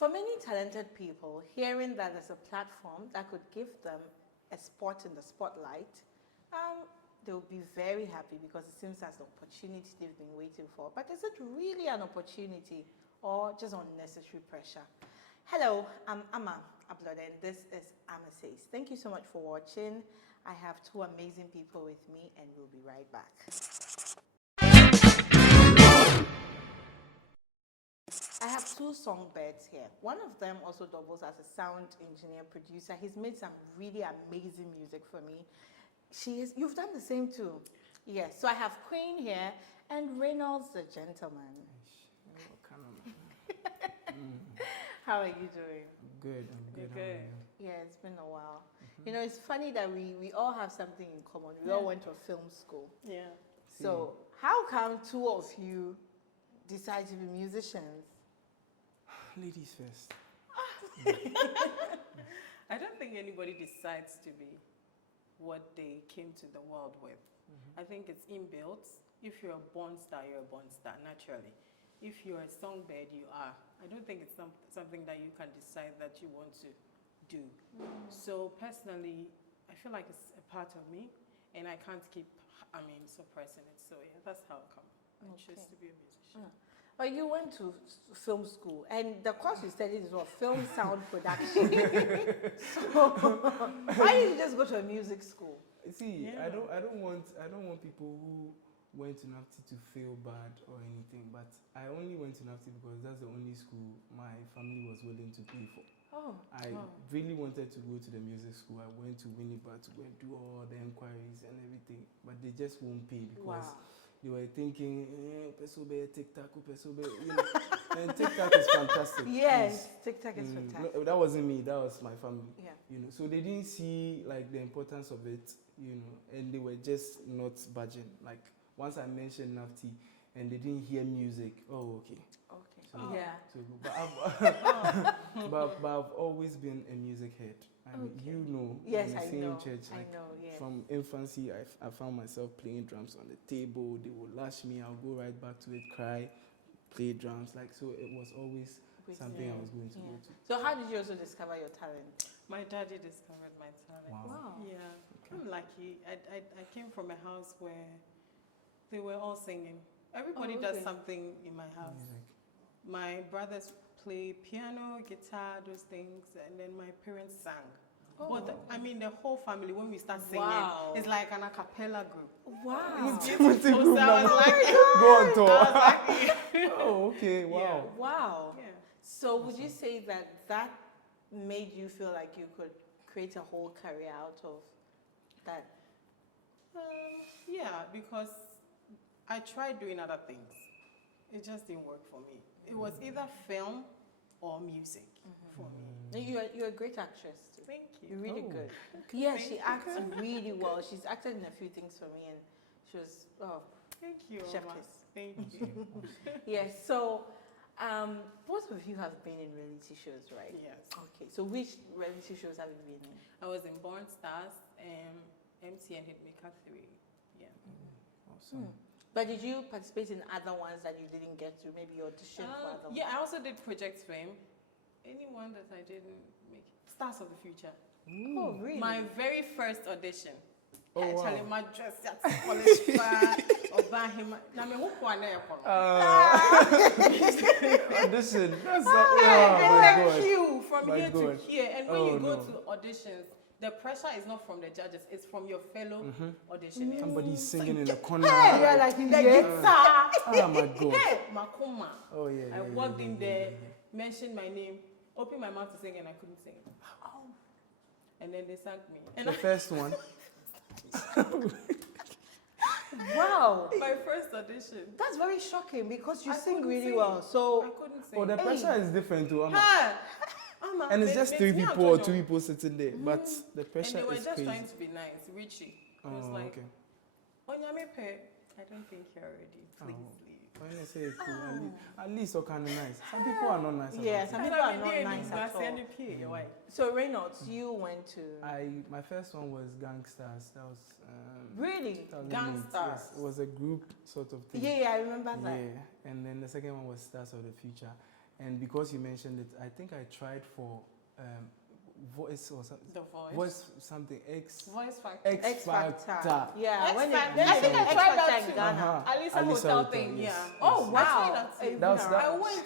For many talented people, hearing that there's a platform that could give them a spot in the spotlight, they'll be very happy because it seems as the opportunity they've been waiting for. But is it really an opportunity or just unnecessary pressure? Hello, I'm Ama Ablode and this is AmaSays. Thank you so much for watching. I have two amazing people with me and we'll be right back. I have two songbirds here. One of them also doubles as a sound engineer producer. He's made some really amazing music for me. You've done the same too. Yes, so I have Kween here and Reynolds The Gentleman. How are you doing? I'm good. How are you? Yeah, it's been a while. You know, it's funny that we all have something in common. We all went to a film school. Yeah. So how come two of you decide to be musicians? Ladies first. I don't think anybody decides to be what they came to the world with. I think it's inbuilt. If you're a born star, you're a born star, naturally. If you're a songbird, you are. I don't think it's something that you can decide that you want to do. So personally, I feel like it's a part of me, and I can't keep, suppressing it. So yeah, that's how I chose to be a musician. But you went to film school, and the course you studied is what? Film sound production. So why did you just go to a music school? See, I don't want people who went to NAFTI to feel bad or anything, but I only went to NAFTI because that's the only school my family was willing to pay for. I really wanted to go to the music school. I went to Winnipeg to go and do all the inquiries and everything, but they just won't pay because they were thinking, TikTok, you know, and TikTok is fantastic. Yes, TikTok is fantastic. No, that wasn't me, that was my family. Yeah. You know, so they didn't see like the importance of it, you know, and they were just not budging. Like once I mentioned NAFTI and they didn't hear music, okay. So, but I've always been a music head. I mean, you know, yes, in the I same know. church, like I know, yes. From infancy, I found myself playing drums on the table. They would lash me. I'll go right back to it, cry, play drums. Like so, it was always something I was going to go to. So, how did you also discover your talent? My daddy discovered my talent. Wow. Yeah, I'm lucky. I came from a house where they were all singing. Everybody does something in my house. Music. My brothers play piano, guitar, those things, and then my parents sang. But the whole family, when we start singing, it's like an a cappella group. Wow. It's beautiful. So I was like, go on tour. I was like, oh, okay, wow. Yeah. Wow. Yeah. So would you say that made you feel like you could create a whole career out of that? Yeah, because I tried doing other things. It just didn't work for me. It was either film or music for me. You're a great actress too. Thank you. You're really good. Yeah, she acts really well. She's acted in a few things for me, and she was Thank you. chef Oma. kiss. Thank you. Yes. So, both of you have been in reality shows, right? Yes. Okay. So, which reality shows have you been in? I was in Born Stars, MTN Hitmaker 3. Yeah. Awesome. But did you participate in other ones that you didn't get to? Maybe audition for other ones? Yeah, I also did Project Fame. Anyone that I didn't make. Stars of the Future. Oh, really? My very first audition. Oh, wow. Actually, my dress at college bar or buy him. I mean, who can Audition. That's like you from My here God. to here. And when you go no. to auditions, the pressure is not from the judges, it's from your fellow auditioners. Somebody's singing in the corner. You're like the guitar. Oh my God. Hey, Makuma. Oh yeah. I walked in there, mentioned my name, opened my mouth to sing, and I couldn't sing. And then they sang me. And The first one. Wow. my first audition. That's very shocking because you I sing couldn't really sing. well. So, I couldn't sing. Oh, the pressure is different too. Huh. Ama, And it's just three me, I people don't or two know. people sitting there, but the And pressure they were is just crazy. trying to be nice, Richie. I was Oh, like, okay. Onyamepe, I don't think you're ready. Please leave. When they say cool, at least you're kind of nice. Some people are not nice. yeah, about some it. people are not nice at all. all. So, Reynolds, you went to... My first one was Gangsters. That was Really? 2008. Gangsters? Yes, it was a group sort of thing. Yeah, I remember that. Yeah, and then the second one was Stars of the Future. And because you mentioned it, I think I tried for voice or something. The voice. Voice something Voice Factor. X Factor. Yeah, X when Factor. it, I think I X tried Factor that in too. Ghana. Alisa Alisa Hotel Hotel, thing, yes, yeah. yes. Oh Wow. wow! I tried that too. That was that. I went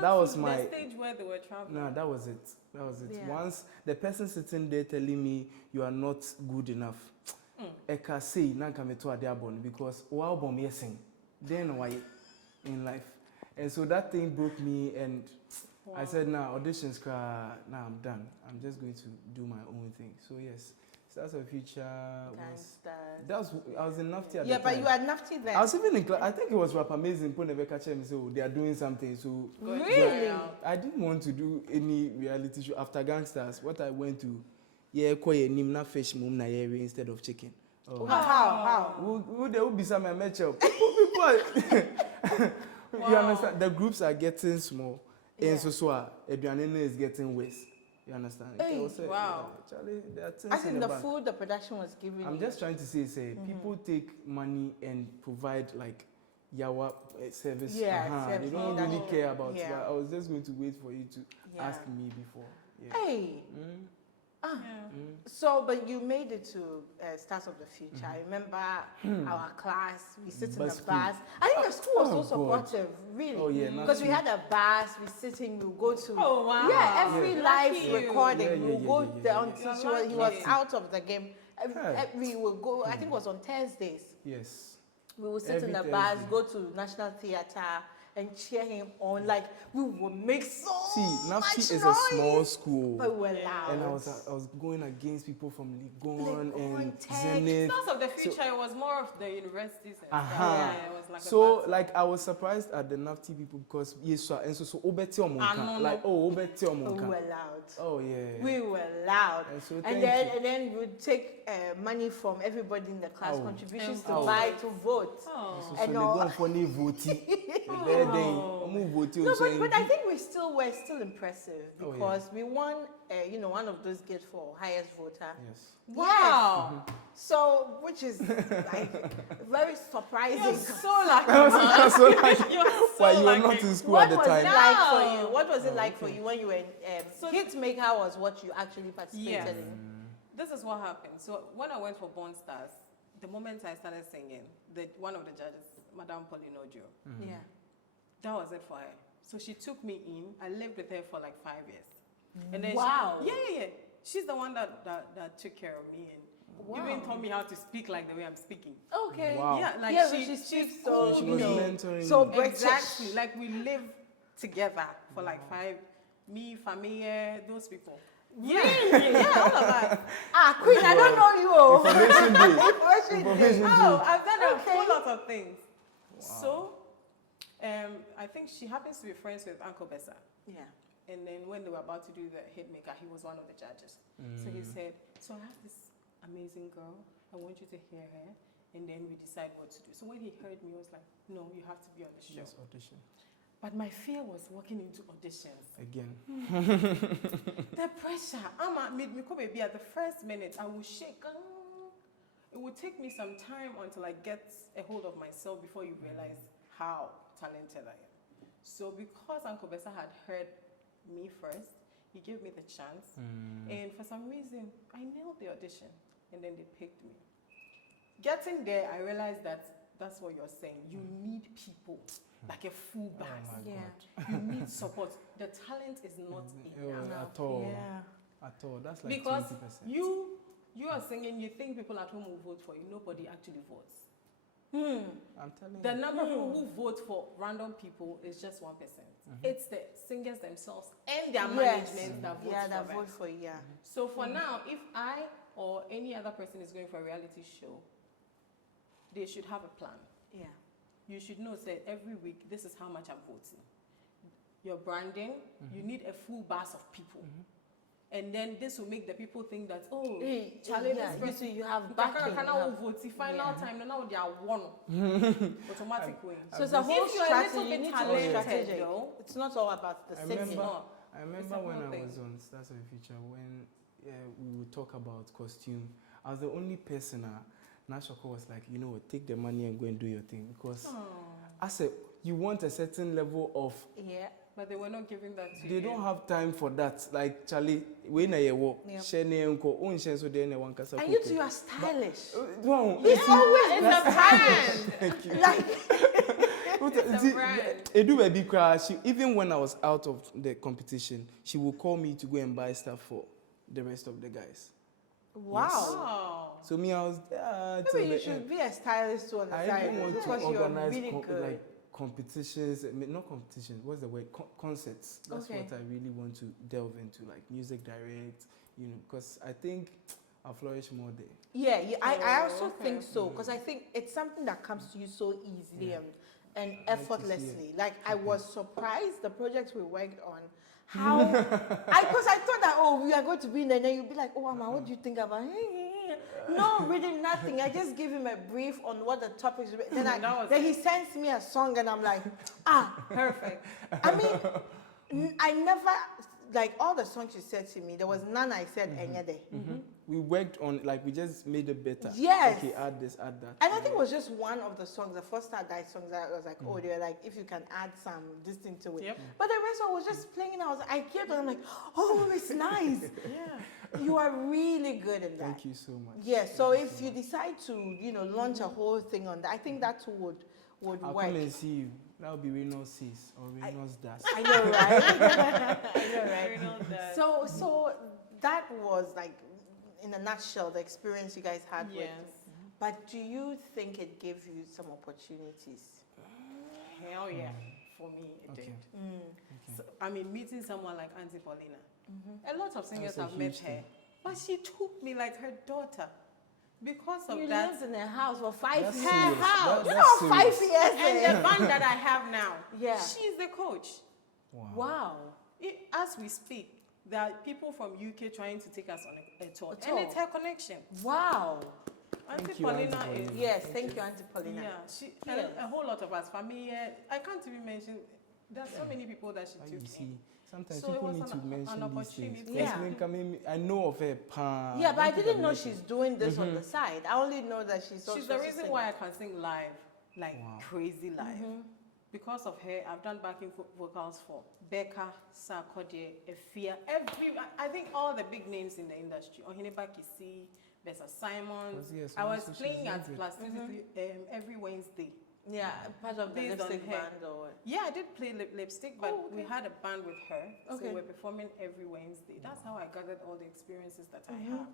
That was to my- the stage where they were traveling. No, that was it. That was it. Yeah. Once the person sitting there telling me you are not good enough, I can say na come to Adiabon because o album yesing. Then why in life, and so that thing broke me, and I said, nah, auditions, nah, I'm done. I'm just going to do my own thing. So yes, Stars of Future I was in Nafti at the time. Yeah, but you were Nafti then. I was even in class. I think it was Rap Amazing. Put never catch me. So they are doing something. So Really? I didn't want to do any reality show after Gangsters. What I went to, yeah, koye nimna fish mum na yere instead of chicken. Oh. How? Who they will be some People. You understand? The groups are getting small. Yeah. And so Eduanene is getting worse. You understand? Hey, wow. Charlie, there are things I think the back. food the production was giving. I'm just trying to say, people take money and provide like yawa service. Yeah, They don't that's really true. care about it. Yeah. But I was just going to wait for you to Yeah. ask me before. Yeah. Hey. Yeah. So, but you made it to Stars of the Future. I remember our class, we sit in the Bus bus. I think the school was so Oh, God. supportive, really. Oh, yeah, Because we Nafti. had a bus, we sit in, we go to. Oh wow! Yeah, every Yeah. live Lucky you. recording, Yeah, we'll go yeah. down. You're He was lucky. out of the game. Hey. We will go, I think it was on Thursdays. Yes. We will sit Every in the Thursday. bus, go to National Theatre and cheer him on. Like, we would make so See, much Nafti is noise. a small school. But we were loud. And I was going against people from Ligon Legon, and Tech. Zenith. Stars of the Future, it was more of the universities and stuff. Aha. Yeah, it was like So a battle. like I was surprised at the Nafti people because yes, and so obeti Ah, no, omonka. no. Like obeti But we omonka. were loud. Oh yeah. We were loud. And so And thank then, you. and then we'd take money from everybody in the class, Oh. contributions to Oh. buy, to vote. Oh. So and they all. go for any voting. Then omu voting. No, but I think we're still impressive Oh, yeah. because we won, one of those gifts for highest voter. Yes. Wow! So, which is like very surprising. You're so lucky. So like, You're so why you were lucky. not in school What at the was it time? like for No. you? What was it Oh, like for okay. you when you were in So- Hitmaker was what you actually participated Yes. in? This is what happened. So when I went for Born Stars, the moment I started singing, one of the judges, Madame Pauline Ojo, Yeah. that was it for her. So she took me in. I lived with her for like 5 years. And then Wow. yeah. She's the one that took care of me and even taught me how to speak like the way I'm speaking. Okay. Wow. Yeah, like Yeah, she, she she's speaks cool, so She you was know. mentoring. So you. British. Exactly. Like we live together for like 5, me, Familia, those people. Yeah, yeah, all of us. Queen, I don't know you. Oh. Information day. Information Information day. Oh, I've done a Okay. whole lot of things. So, I think she happens to be friends with Uncle Bessa. Yeah. And then when they were about to do the Hitmaker, he was one of the judges. So he said, so I have this amazing girl. I want you to hear her. And then we decide what to do. So when he heard me, he was like, no, you have to be on the show. Yes, audition. But my fear was walking into auditions. Again. The pressure. I'm at me baby at the first minute. I will shake. It would take me some time until I get a hold of myself before you realize how talented I am. So because Uncle Bessa had heard me first, he gave me the chance. And for some reason, I nailed the audition. And then they picked me. Getting there, I realized that that's what you're saying. You need people, like a full bus. Oh my Yeah. God. You need support. The talent is not enough. At all. Yeah. At all. That's like Because 20%. you are singing, you think people at home will vote for you. Nobody actually votes. I'm telling The you. number of people who vote for random people is just 1%. It's the singers themselves and their management that vote Yeah, for that them. vote for you. Yeah. So for now, if I or any other person is going for a reality show, they should have a plan. Yeah. You should know, say, every week, this is how much I'm voting. Your branding, you need a full bus of people. And then this will make the people think that, oh, Charlie, yeah, this you person, see, you have can backing. now vote. The final time, now they are one. Automatic win. So it's a whole If you're a strategy. little You bit need to be talented, strategic. though, It's not all about the I singing. remember- not. I remember It's a when whole I thing. was on Stars of the Future when we would talk about costume. I was the only person. Nashoko was like, you know what, take the money and go and do your thing because I said you want a certain level of Yeah. But they were not giving that to you. They don't have time for that. Like Charlie, when I walk, shene unko, un shen so then one kasa. And you two are stylish. No, It's always in the brand. Thank you. Like, Edu baby cry. Even when I was out of the competition, she would call me to go and buy stuff for the rest of the guys. Wow. Yes. wow. So me, I was Maybe you should be a stylist too on the I side even want to because you're organize really good. like competitions, not competitions. What's the word? Concerts. That's what I really want to delve into, like music direct. Because I think I'll flourish more there. Yeah, I also think so because I think it's something that comes to you so easily and effortlessly. Like I was surprised the projects we worked on. How because I thought that we are going to be in there and then you'll be like, Ama, what do you think about no, really nothing. I just give him a brief on what the topics were. Then he sends me a song and I'm like, perfect. I mean, I never like all the songs you said to me, there was none I said Enyede. We worked on, like, we just made it better. Yes. Okay, add this, add that. And I think it was just one of the songs, the first Star Guide songs that I was like, they were like, if you can add some this thing to it. Yep. But the rest I was just playing and I heard it and I'm like, it's nice. You are really good in that. Thank you so much. Yeah, so if you decide to, launch a whole thing on that, I think that too would I'll work. come and see you. That would be Reynolds or Reynolds Das. I know, right? I know, right? Reynolds Das. So that was like, in a nutshell, the experience you guys had with. But do you think it gave you some opportunities? Hell yeah, for me it did. So, I mean, meeting someone like Auntie Paulina. A lot of singers have met her, but she took me like her daughter. Because of You that, lived in a house for 5 years. serious. house. That's 5 years. and the band that I have now, she's the coach. Wow. As we speak, there are people from UK trying to take us on a tour. And it's her connection. Wow. Auntie you, Auntie Paulina is... Paulina. Yes, thank you, Auntie Paulina. Yeah, a whole lot of us, family. I can't even mention, there's so many people that she took in. Sometimes So it people was need to an mention these opportunity. things. Yeah. I know of her. Yeah, but I didn't know she's doing this on the side. I only know that she's also She's the reason singing. why I can sing live, like crazy live. Because of her, I've done backing vocals for Becca, Sarkodie, Efia, I think all the big names in the industry. Ohineba Kisi, Bessa Simons. Yes, I was so she's playing at very good. Plasticity every Wednesday. Yeah, part of the Based on lipstick her. band or what? Yeah, I did play lipstick, but we had a band with her. So we're performing every Wednesday. That's how I gathered all the experiences that I have.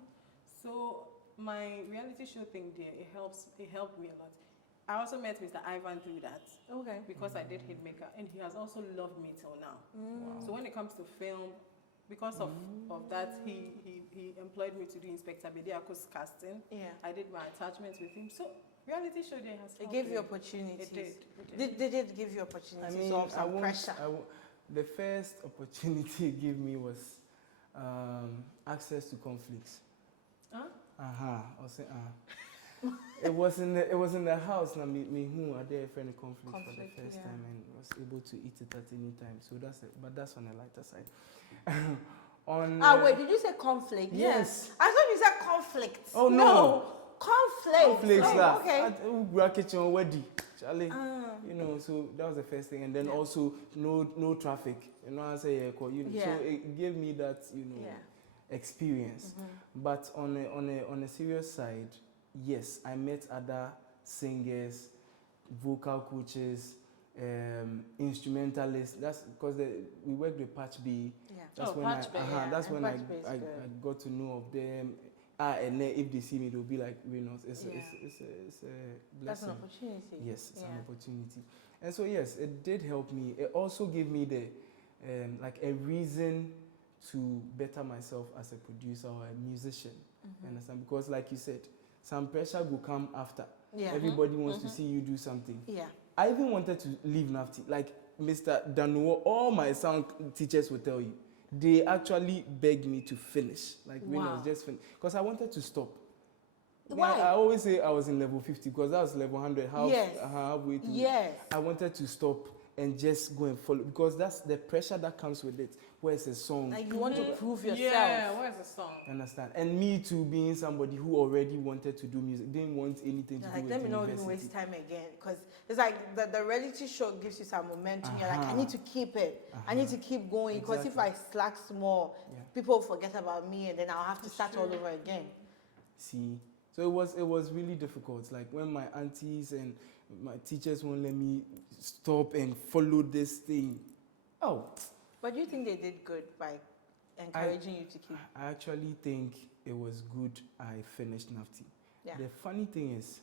So my reality show thing there, it helped me a lot. I also met Mr. Ivan through that. Okay. Because I did Hitmaker, and he has also loved me till now. So when it comes to film, because of that, he employed me to do Inspector Bediako's casting. Yeah. I did my attachments with him. So reality show day has It helped gave me. you opportunities. It did. Did it give you opportunities I mean, or some pressure? the first opportunity it gave me was access to conflicts. I was saying, It was in the house. Now me who are there for any conflict for the first time and was able to eat it at any time. So that's on the lighter side. Wait, did you say conflict? Yes. I thought you said conflict. Oh no. Conflict. Conflicts Oh, okay. kitchen already. Charlie. So that was the first thing, and then also no traffic. I say so it gave me that experience. But on a serious side, yes, I met other singers, vocal coaches, instrumentalists. That's because we worked with Patch B. Yeah. That's when I got to know of them. And then if they see me, they'll be like, Reynolds, it's a blessing. That's an opportunity. Yes, it's an opportunity. And so yes, it did help me. It also gave me the like a reason to better myself as a producer or a musician. Understand? Because like you said, some pressure will come after. Yeah. Everybody wants to see you do something. Yeah. I even wanted to leave NAFTI. Like Mr. Danuo, all my sound teachers will tell you. They actually begged me to finish. Like Reynolds, just finish. Because I wanted to stop. Why? I always say I was in level 50 because that was level 100. Halfway through. Yes. I wanted to stop and just go and follow because that's the pressure that comes with it. where's a song? Like you want to prove yourself. Yeah, where's the song? Understand? And me too, being somebody who already wanted to do music, didn't want anything to do with Let me not even university. waste time again, because it's like the reality show gives you some momentum. You're like, I need to keep it. I need to keep going, because if I slack small, people forget about me, and then I'll have to start all over again. See, so it was really difficult. Like when my aunties and my teachers won't let me stop and follow this thing. Oh. But do you think they did good by encouraging you to keep? I actually think it was good I finished NAFTI. Yeah. The funny thing is,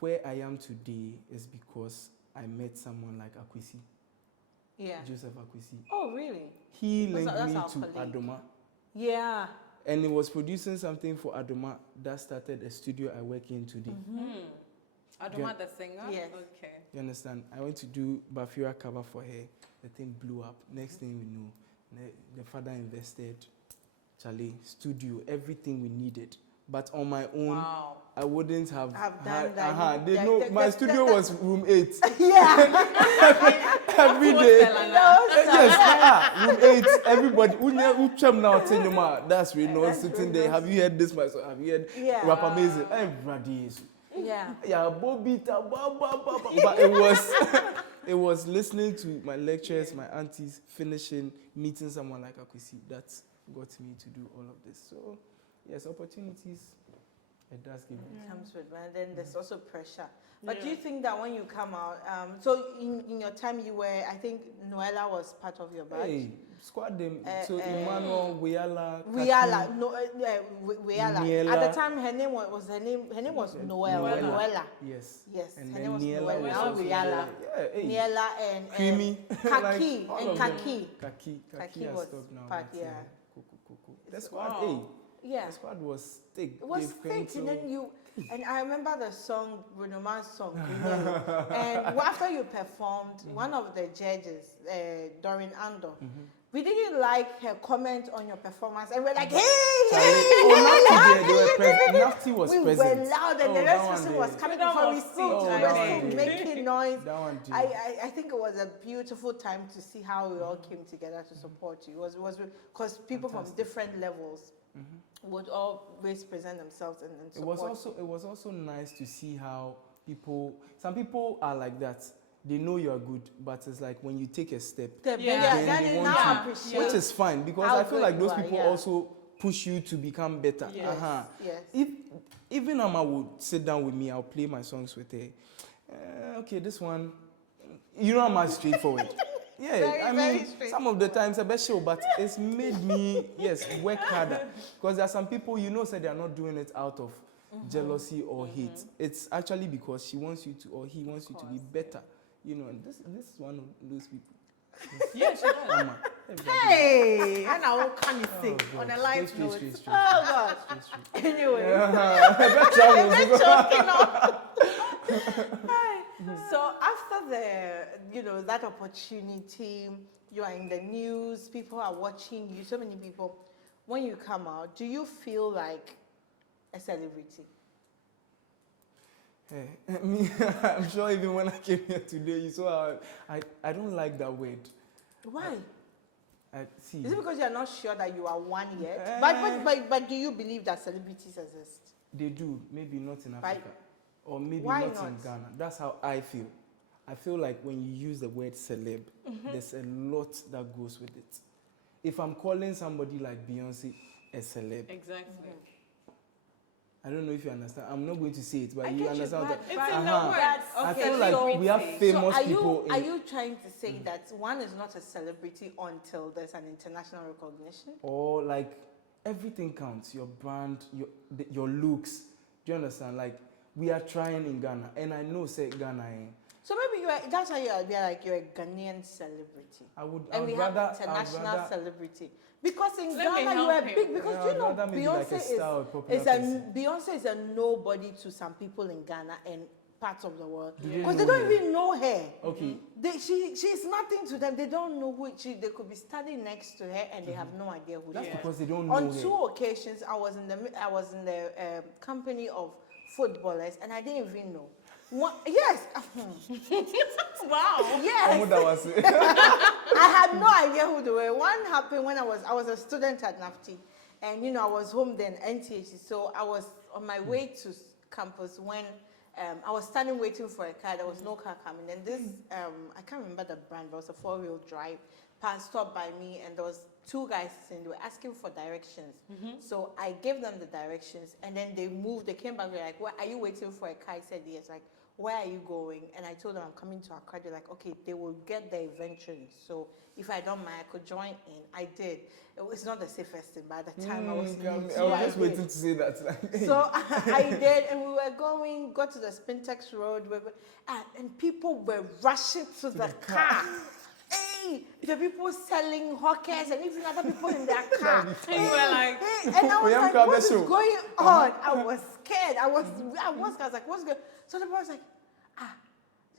where I am today is because I met someone like Akwesi. Yeah. Joseph Akwesi. Oh, really? He linked That's me our to colleague. Adoma. Yeah. And he was producing something for Adoma that started a studio I work in today. Adoma the singer? Yes. Okay. You understand? I went to do Bafira cover for her. The thing blew up. Next thing we know, the father invested. Charlie, studio, everything we needed. But on my own, I wouldn't have done that. My studio was room 8. Yeah. Every day. Yes, room 8. Everybody. That's Reynolds sitting there. Have you heard this? Have you heard Rap Amazing? Everybody is. Yeah. Yeah, Bobita, but it was listening to my lectures, my aunties, finishing, meeting someone like Akwesi that got me to do all of this. So, yes, opportunities, it does give me. It comes with, but then there's also pressure. But do you think that when you come out, so in your time you were, I think Noella was part of your batch? Hey, squad them. So Emmanuel, Weala, Weala. At the time, her name was Noella. Yes. Yes. And her then name was Niela Noella. was Now also Weala. there. Yeah, hey. Niela and Creamy. Kaki Like, and Kaki. Kaki has was stopped now. part, but, yeah. Coco. The squad, hey. Yeah. The squad was thick. It was thick, and then and I remember the song, Bruno Mars song, and after you performed, one of the judges, Doreen Ando, we didn't like her comment on your performance, and we're like, hey, Nafti was present. We were loud, and the rest person was coming before we see. We were still making noise. I think it was a beautiful time to see how we all came together to support you. It was because people from different levels would always present themselves and support. It was also nice to see how some people are like that. They know you're good, but it's like when you take a step, then they want to appreciate, which is fine, because I feel like those people also push you to become better. Yes. If even Ama would sit down with me, I'll play my songs with her. Okay, this one, I'm as straightforward. Yeah, very some of the times a bit show, but it's made me work harder, because there are some people say they are not doing it out of jealousy or hate. It's actually because she wants you to, or he wants you to be better. And this is one of those people. Yeah, she does. Hey, and I will come and sing on a live note. Oh God. Anyway, so after that opportunity, you are in the news, people are watching you, so many people. When you come out, do you feel like a celebrity? Hey, me, I'm sure even when I came here today, you saw I don't like that word. Why? See. Is it because you're not sure that you are one yet? But do you believe that celebrities exist? They do, maybe not in Africa. Or maybe Why not not in Ghana. That's how I feel. I feel like when you use the word celeb, there's a lot that goes with it. If I'm calling somebody like Beyonce a celeb. Exactly. I don't know if you understand. I'm not going to say it, but you understand. It's in the words. I feel like we have famous people. Are you trying to say that one is not a celebrity until there's an international recognition? Or like everything counts. Your brand, your looks. Do you understand? Like we are trying in Ghana, and I know say Ghana. So maybe that's why you're a Ghanaian celebrity. We have international celebrity. Because in Ghana you are big, because Beyonce is a nobody to some people in Ghana and parts of the world. Because they don't even know her. Okay. She's nothing to them. They don't know who they could be standing next to her and they have no idea who That's she is. because they don't know On her. 2 occasions I was in the company of footballers and I didn't even know. Yes. Wow. Yes. That was it. I had no idea who they were. One happened when I was a student at NAFTI, and I was home then, NTHC. So I was on my way to campus when I was standing waiting for a car. There was no car coming, and this I can't remember the brand, but it was a 4-wheel drive. Stopped by me, and there was 2 guys and they were asking for directions. So I gave them the directions, and then they moved. They came back. They're like, "What? Are you waiting for a car?" I said yes. Like, "Where are you going?" And I told them I'm coming to Accra. They're like, "Okay, they will get there eventually. So if I don't mind, I could join in." I did. It's not the safest thing, but at the time I was just waiting to say that. So I did, and we were got to the Spintex Road, and people were rushing to the car. Hey, the people selling hawkers and even other people in their car. And you were like, hey, and I was like, what is going on? I was scared. I was like, what's going on? So the boy was like,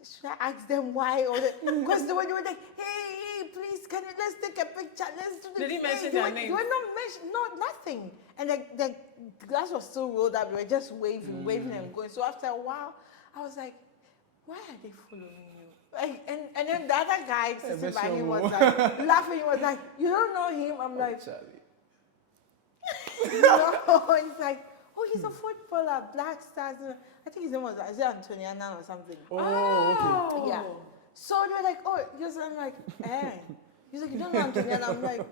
should I ask them why? Because they were like, hey, please, let's take a picture. Let's do this. Did he mention their name? They were not mentioning, nothing. And the glass was still rolled up. We were just waving and going. So after a while, I was like, why are they following you? Like, and then the other guy sitting by him was like laughing. He was like, you don't know him? I'm like, no. It's like, oh, he's a footballer, Black Stars. I think his name was, is it Antoniana or something? Oh, okay. Yeah. So they're like, oh, I'm like, eh. He's like, you don't know Antoniana? I'm like,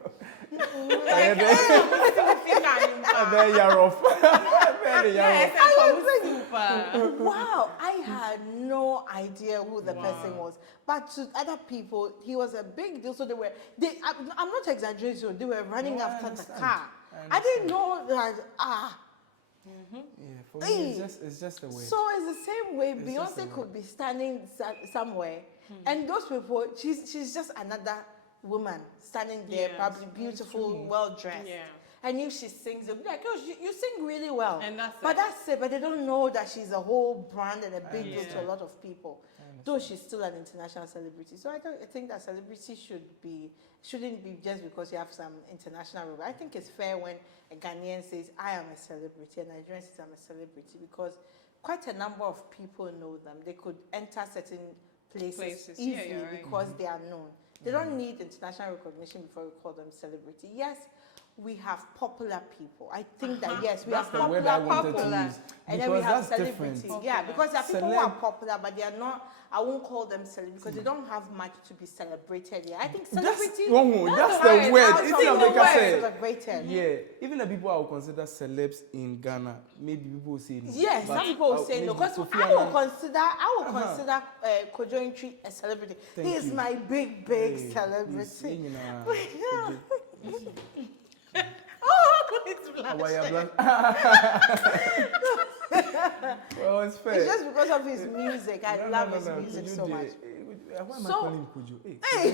you're off. Wow, I had no idea who the person was. But to other people, he was a big deal. So I'm not exaggerating, so they were running after the car. I didn't know that, Yeah, for me, it's just a way. So it's the same way Beyonce could be standing somewhere, and those people, she's just another woman standing there, probably beautiful, well dressed. Yeah. And if she sings, they'll be like, oh, you sing really well. And that's it. But they don't know that she's a whole brand and a big deal to a lot of people. Though she's still an international celebrity. So I think that celebrity shouldn't be just because you have some international role. I think it's fair when a Ghanaian says, I am a celebrity, and a Nigerian says, I'm a celebrity, because quite a number of people know them. They could enter certain places easily because they are known. They don't need international recognition before we call them celebrity. Yes, we have popular people. I think that, yes, we have popular, and then we have celebrities. Yeah, because there are people who are popular, but they are not, I won't call them celebrities because they don't have much to be celebrated. Yeah, I think celebrity. That's the word. Celebrated. Yeah, even the people I would consider celebs in Ghana, maybe people will say no. Yes, some people will say no. Because I will consider Kojo Ntwi a celebrity. He is my big celebrity. Well, it's fair. It's just because of his music. I love his music so much. Why am I calling Kojo? Hey,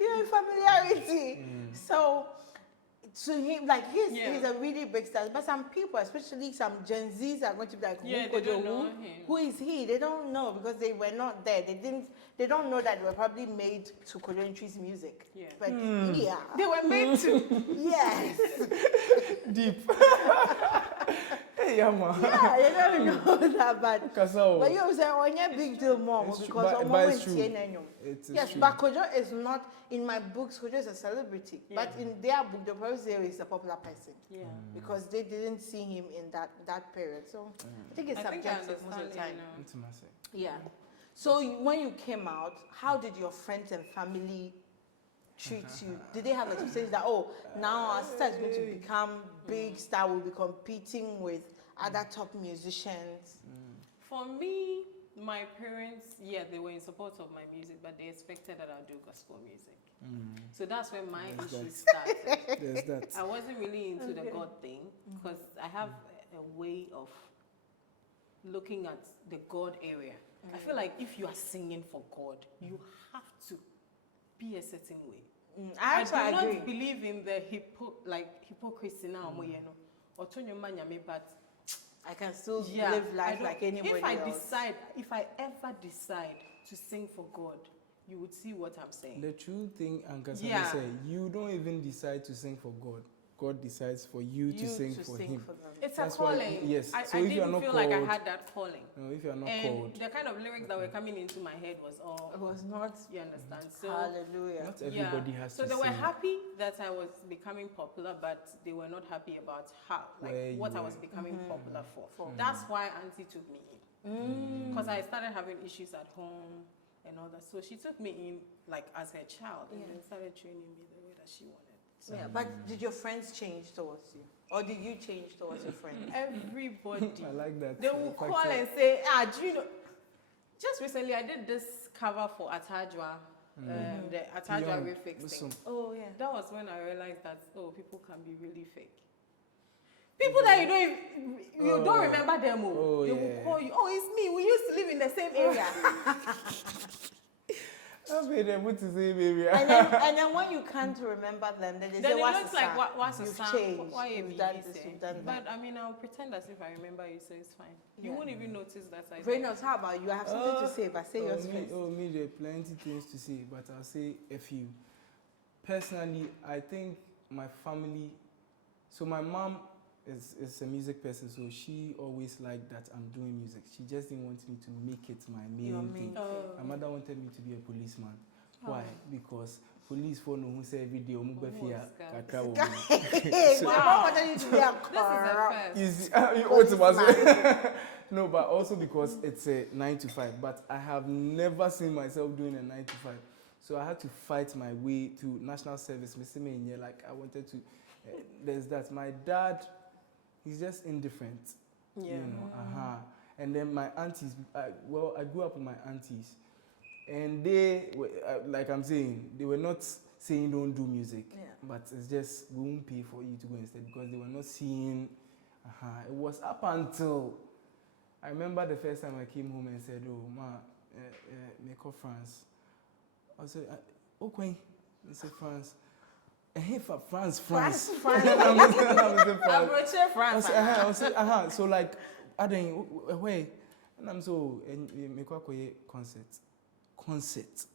yeah, familiarity. So to him, like he's a really big star. But some people, especially some Gen Zs, are going to be like, who is he? They don't know because they were not there. They don't know that they were probably made to Kojo Ntwi's music. Yeah. But they were made to. Yes. Deep. Hey, man. Yeah, they don't know that, but you say, oh, yeah, big deal more because it's true. Yes, but Kojo is not, in my books, Kojo is a celebrity. Yeah. But in their book, the probably say he's a popular person. Yeah. Because they didn't see him in that period. So I think it's subjective most of the time. Yeah. So when you came out, how did your friends and family treat you? Did they have expectations that, oh, now our star is going to become big star, we'll be competing with other top musicians? For me, my parents, they were in support of my music, but they expected that I'll do gospel music. So that's when my issue started. There's that. I wasn't really into the God thing because I have a way of looking at the God area. I feel like if you are singing for God, you have to be a certain way. I do not believe in the hypocrisy now, but I can still live life like anybody else. If I ever decide to sing for God, you would see what I'm saying. The true thing, Ankasa said, you don't even decide to sing for God. God decides for you to sing for Him. For them. It's That's a why- calling. yes. I So if you are didn't not feel like I called- had that calling. No, if you are not And called, the kind of lyrics that were coming into my head was all, It was not. you understand? So Hallelujah. not everybody has so to they were sing. happy that I was becoming popular, but they were not happy about how, like Where you what I were. was becoming popular for. For. That's why Auntie took me in, because I started having issues at home and all that. So she took me in like as her child and then started training me the way that she wanted. So Yeah, but did your friends change towards you, or did you change towards your friends? everybody, I like that. they will call factor. and say, do you know? Just recently, I did this cover for Atajwa, the Atajwa Young, refix listen. thing. Oh yeah. That was when I realized that people can be really fake. People that you don't remember them. They will call you. Oh, it's me. We used to live in the same area. I've been able to say, baby. And then when you can't remember them, then they Then say, it "What's looks the like sound? what's the You've sound? changed. Why You've you done be this. saying?" You've done that." But I mean, I'll pretend as if I remember you, so it's fine. You Yeah. won't even notice that I. Reynolds, how about you? I have something to say, but say yours first. Me, there are plenty things to say, but I'll say a few. Personally, I think my family. So my mom is a music person, so she always liked that I'm doing music. She just didn't want me to make it my main thing. My mother wanted me to be a policeman. Why? Because police for no who say every day Hey, my mom wanted you to be a This is a first. No, but also because it's a 9 to 5. But I have never seen myself doing a 9 to 5. So I had to fight my way to national service. Like I wanted to. There's that. My dad, he's just indifferent. Yeah. You know. And then my aunties. I grew up with my aunties, and they, like I'm saying, they were not saying don't do music, but it's just we won't pay for you to go instead because they were not seeing. It was up until I remember the first time I came home and said, "Oh, ma, me call France." I said, "Oh, Queen," I said France. Hey, for France. France. I said, so like, I didn't wait, and I'm so me call concert,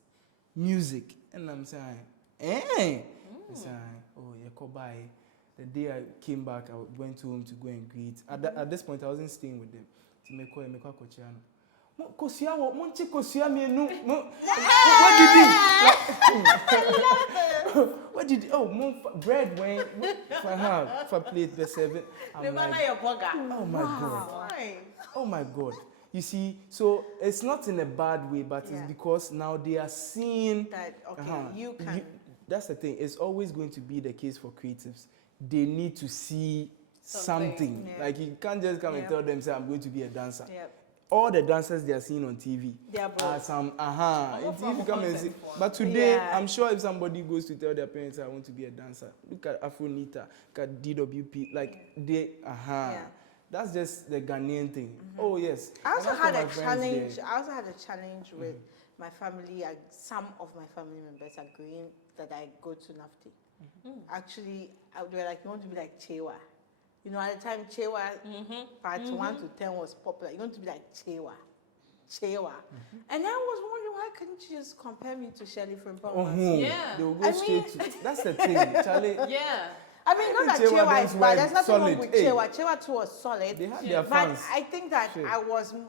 music, and I'm saying, I say, oh, you come by. The day I came back, I went home to go and greet. At this point, I wasn't staying with them. To me call Kochiano. What did bread when if I played the 7 I'm like, oh my god. Oh my god. You see, so it's not in a bad way, but it's because now they are seeing that you can. That's the thing. It's always going to be the case for creatives. They need to see something. Like you can't just come and tell them, say, I'm going to be a dancer. All the dancers they are seeing on TV are some if you come and see. But today, I'm sure if somebody goes to tell their parents, I want to be a dancer, look at Afronita, look at DWP, like they that's just the Ghanaian thing. Oh yes. I also had a challenge with my family. Some of my family members agreeing that I go to NAFTI. Actually, they were like, you want to be like Chewa. You know, at the time, Chewa, part 1 to 10 was popular. You want to be like Chewa. And I was wondering, why couldn't you just compare me to Shirley from Palmas? They will go straight to, that's the thing, Charlie. I mean, not that Chewa is bad. There's nothing wrong with Chewa. Chewa too was solid. They had their but fans. I think that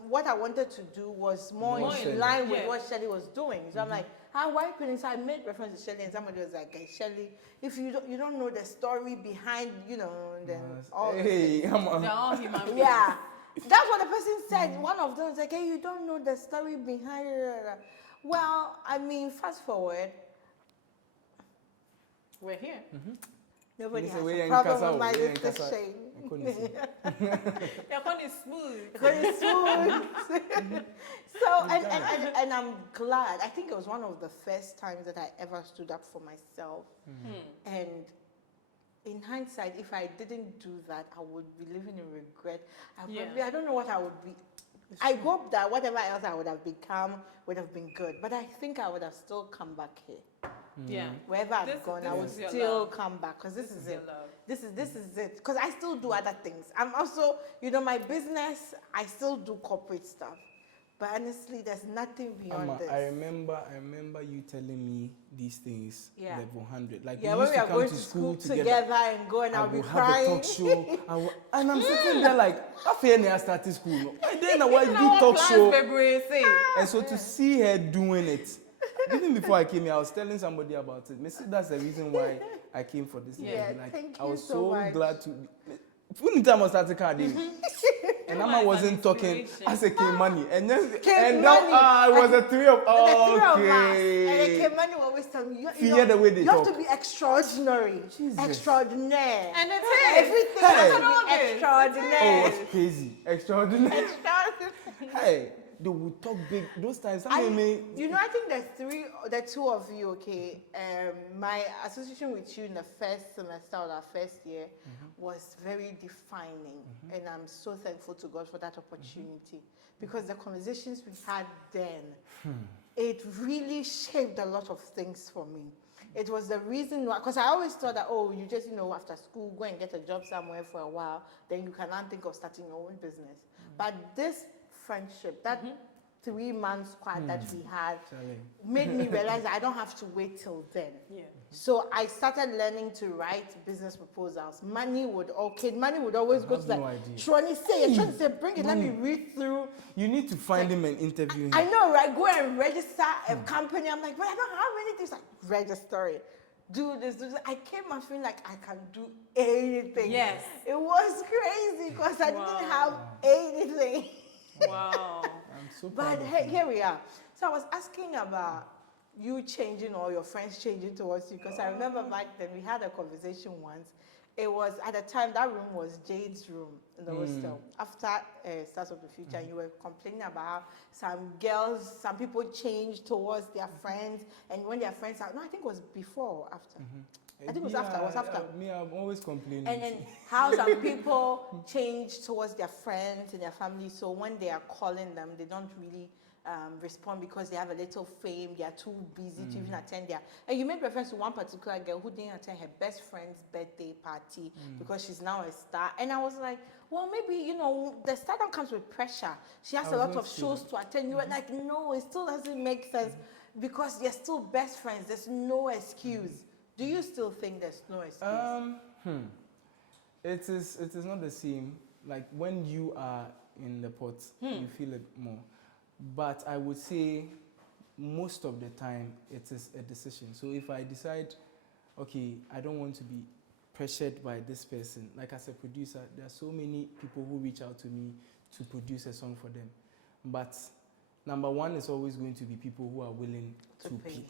what I wanted to do was more in line with what Shirley was doing. So I'm like, why couldn't I made reference to Shirley and somebody was like, hey, Shirley, if you don't know the story behind, then all they're all human beings. Yeah. That's what the person said. One of them was like, hey, you don't know the story behind it. Well, I mean, fast forward. We're here. Nobody has a problem with my lipstick shade. Your phone is smooth. So, and I'm glad. I think it was one of the first times that I ever stood up for myself. And in hindsight, if I didn't do that, I would be living in regret. I don't know what I would be. I hope that whatever else I would have become would have been good. But I think I would have still come back here. Yeah. Wherever I've gone, I would still come back because this is it. This is it. Because I still do other things. I'm also, my business, I still do corporate stuff. But honestly, there's nothing beyond this. I remember you telling me these things. Yeah. Level 100. Like Yeah, we when used we to are come going to to school together and go, and I I'll be will have crying. a talk show. And I'm sitting there like, I feel I started school. No? I didn't know why do talk show. And so to see her doing it, even before I came here, I was telling somebody about it. Maybe that's the reason why I came for this interview. Like, thank I you was so much. Glad to. Full time I started carding. And Amma wasn't talking as a came money. And then it was a three of the three of us. okay. And the came money will always tell me, The way they you talk. have to be extraordinary. Jesus. Extraordinaire. And it's everything has to be extraordinaire. Oh, it's crazy. Extraordinary. Extraordinary. Hey, they would talk big. Those times, I think the two of you, okay. My association with you in the first semester or our first year was very defining, and I'm so thankful to God for that opportunity because the conversations we had then, it really shaped a lot of things for me. It was the reason why, because I always thought that, oh, you just, after school, go and get a job somewhere for a while, then you can now think of starting your own business. But this friendship, that 3-month squad that we had, made me realize that I don't have to wait till then. Yeah. So I started learning to write business proposals. Money would always go to that. Trony say, bring it, let me read through. You need to find him and interview him. I know, right? Go and register a company. I'm like, but I don't have anything. Like, register it. Do this. I came and feeling like I can do anything. Yes. It was crazy because I didn't have anything. Wow. I'm so But proud of hey, you. here we are. So I was asking about you changing or your friends changing towards you because I remember back then we had a conversation once. It was at the time that room was Jade's room in the hostel. After Stars of the Future, you were complaining about how some people changed towards their friends, and when their friends are, no, I think it was before or after. I think it was after. It was after. Me, I'm always complaining. And how some people change towards their friends and their family. So when they are calling them, they don't really respond because they have a little fame. They are too busy to even attend their. And you made reference to one particular girl who didn't attend her best friend's birthday party because she's now a star. And I was like, well, maybe, the stardom comes with pressure. She has a lot of shows to attend. You were like, no, it still doesn't make sense because they're still best friends. There's no excuse. Do you still think there's no excuse? It is not the same. Like when you are in the pot, you feel it more. But I would say most of the time it is a decision. So if I decide, okay, I don't want to be pressured by this person. Like as a producer, there are so many people who reach out to me to produce a song for them. But number one is always going to be people who are willing to pay.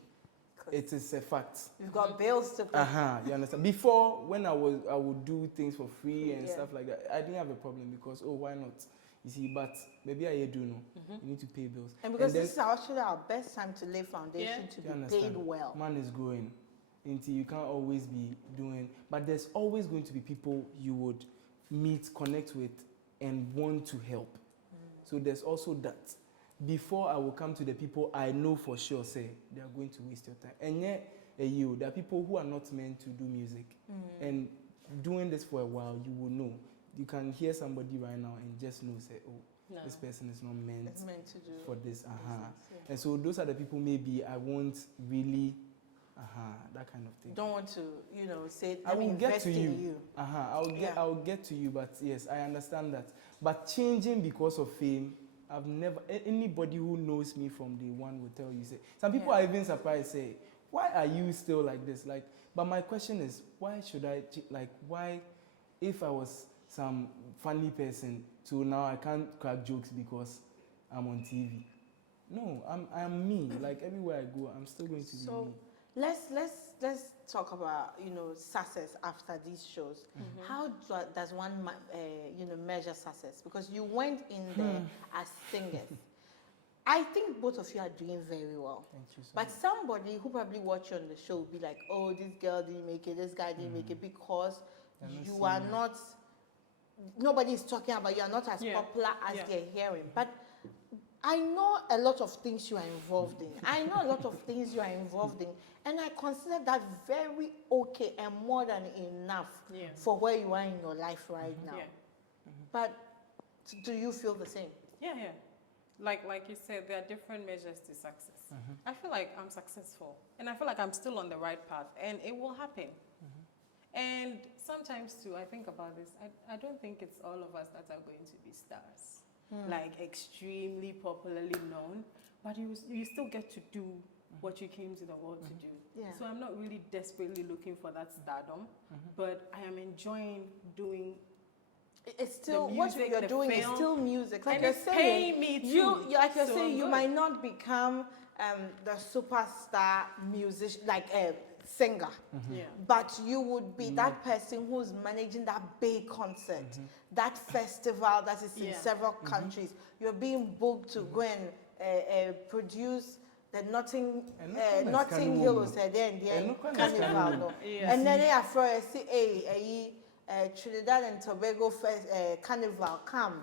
It is a fact. You've got bills to pay. You understand? Before, when I would do things for free and stuff like that, I didn't have a problem because, why not? You see, but maybe I do know. You need to pay bills. And because this is actually our best time to lay foundation to be paid well. Man is growing. Until you can't always be doing, but there's always going to be people you would meet, connect with, and want to help. So there's also that. Before I will come to the people I know for sure say they are going to waste your time. And yet, there are people who are not meant to do music. And doing this for a while, you will know. You can hear somebody right now and just know, say, this person is not meant to do for this. And so those are the people maybe I won't really, that kind of thing. Don't want to, say, I will get to in you. I'll get to you, but yes, I understand that. But changing because of fame, I've never, anybody who knows me from day one will tell you, say, some people are even surprised, say, why are you still like this? Like, but my question is, why should I, why, if I was some funny person, so now I can't crack jokes because I'm on TV? No, I'm me. Like, everywhere I go, I'm still going to be me. Let's talk about success after these shows. How does one measure success? Because you went in there as singers. I think both of you are doing very well. Thank you so but much. Somebody who probably watch you on the show will be like, oh, this girl didn't make it, this guy didn't make it because you are not. Nobody is talking about you. Are not as popular as they're hearing, but. I know a lot of things you are involved in. And I consider that very okay and more than enough for where you are in your life right now. But do you feel the same? Yeah. Like you said, there are different measures to success. I feel like I'm successful, and I feel like I'm still on the right path, and it will happen. And sometimes too, I think about this. I don't think it's all of us that are going to be stars, like extremely popularly known, but you still get to do what you came to the world to do. Yeah. So I'm not really desperately looking for that stardom, but I am enjoying doing. It's still the what music, you're the doing is film, still music. Like and you're it's saying, paying me too. like you're So saying, you good. might not become the superstar musician, like a singer, but you would be that person who's managing that big concert, that festival that is in several countries. You're being booked to go and produce the Notting Hill was there in the end, carnival, no. And then after I see Trinidad and Tobago carnival come,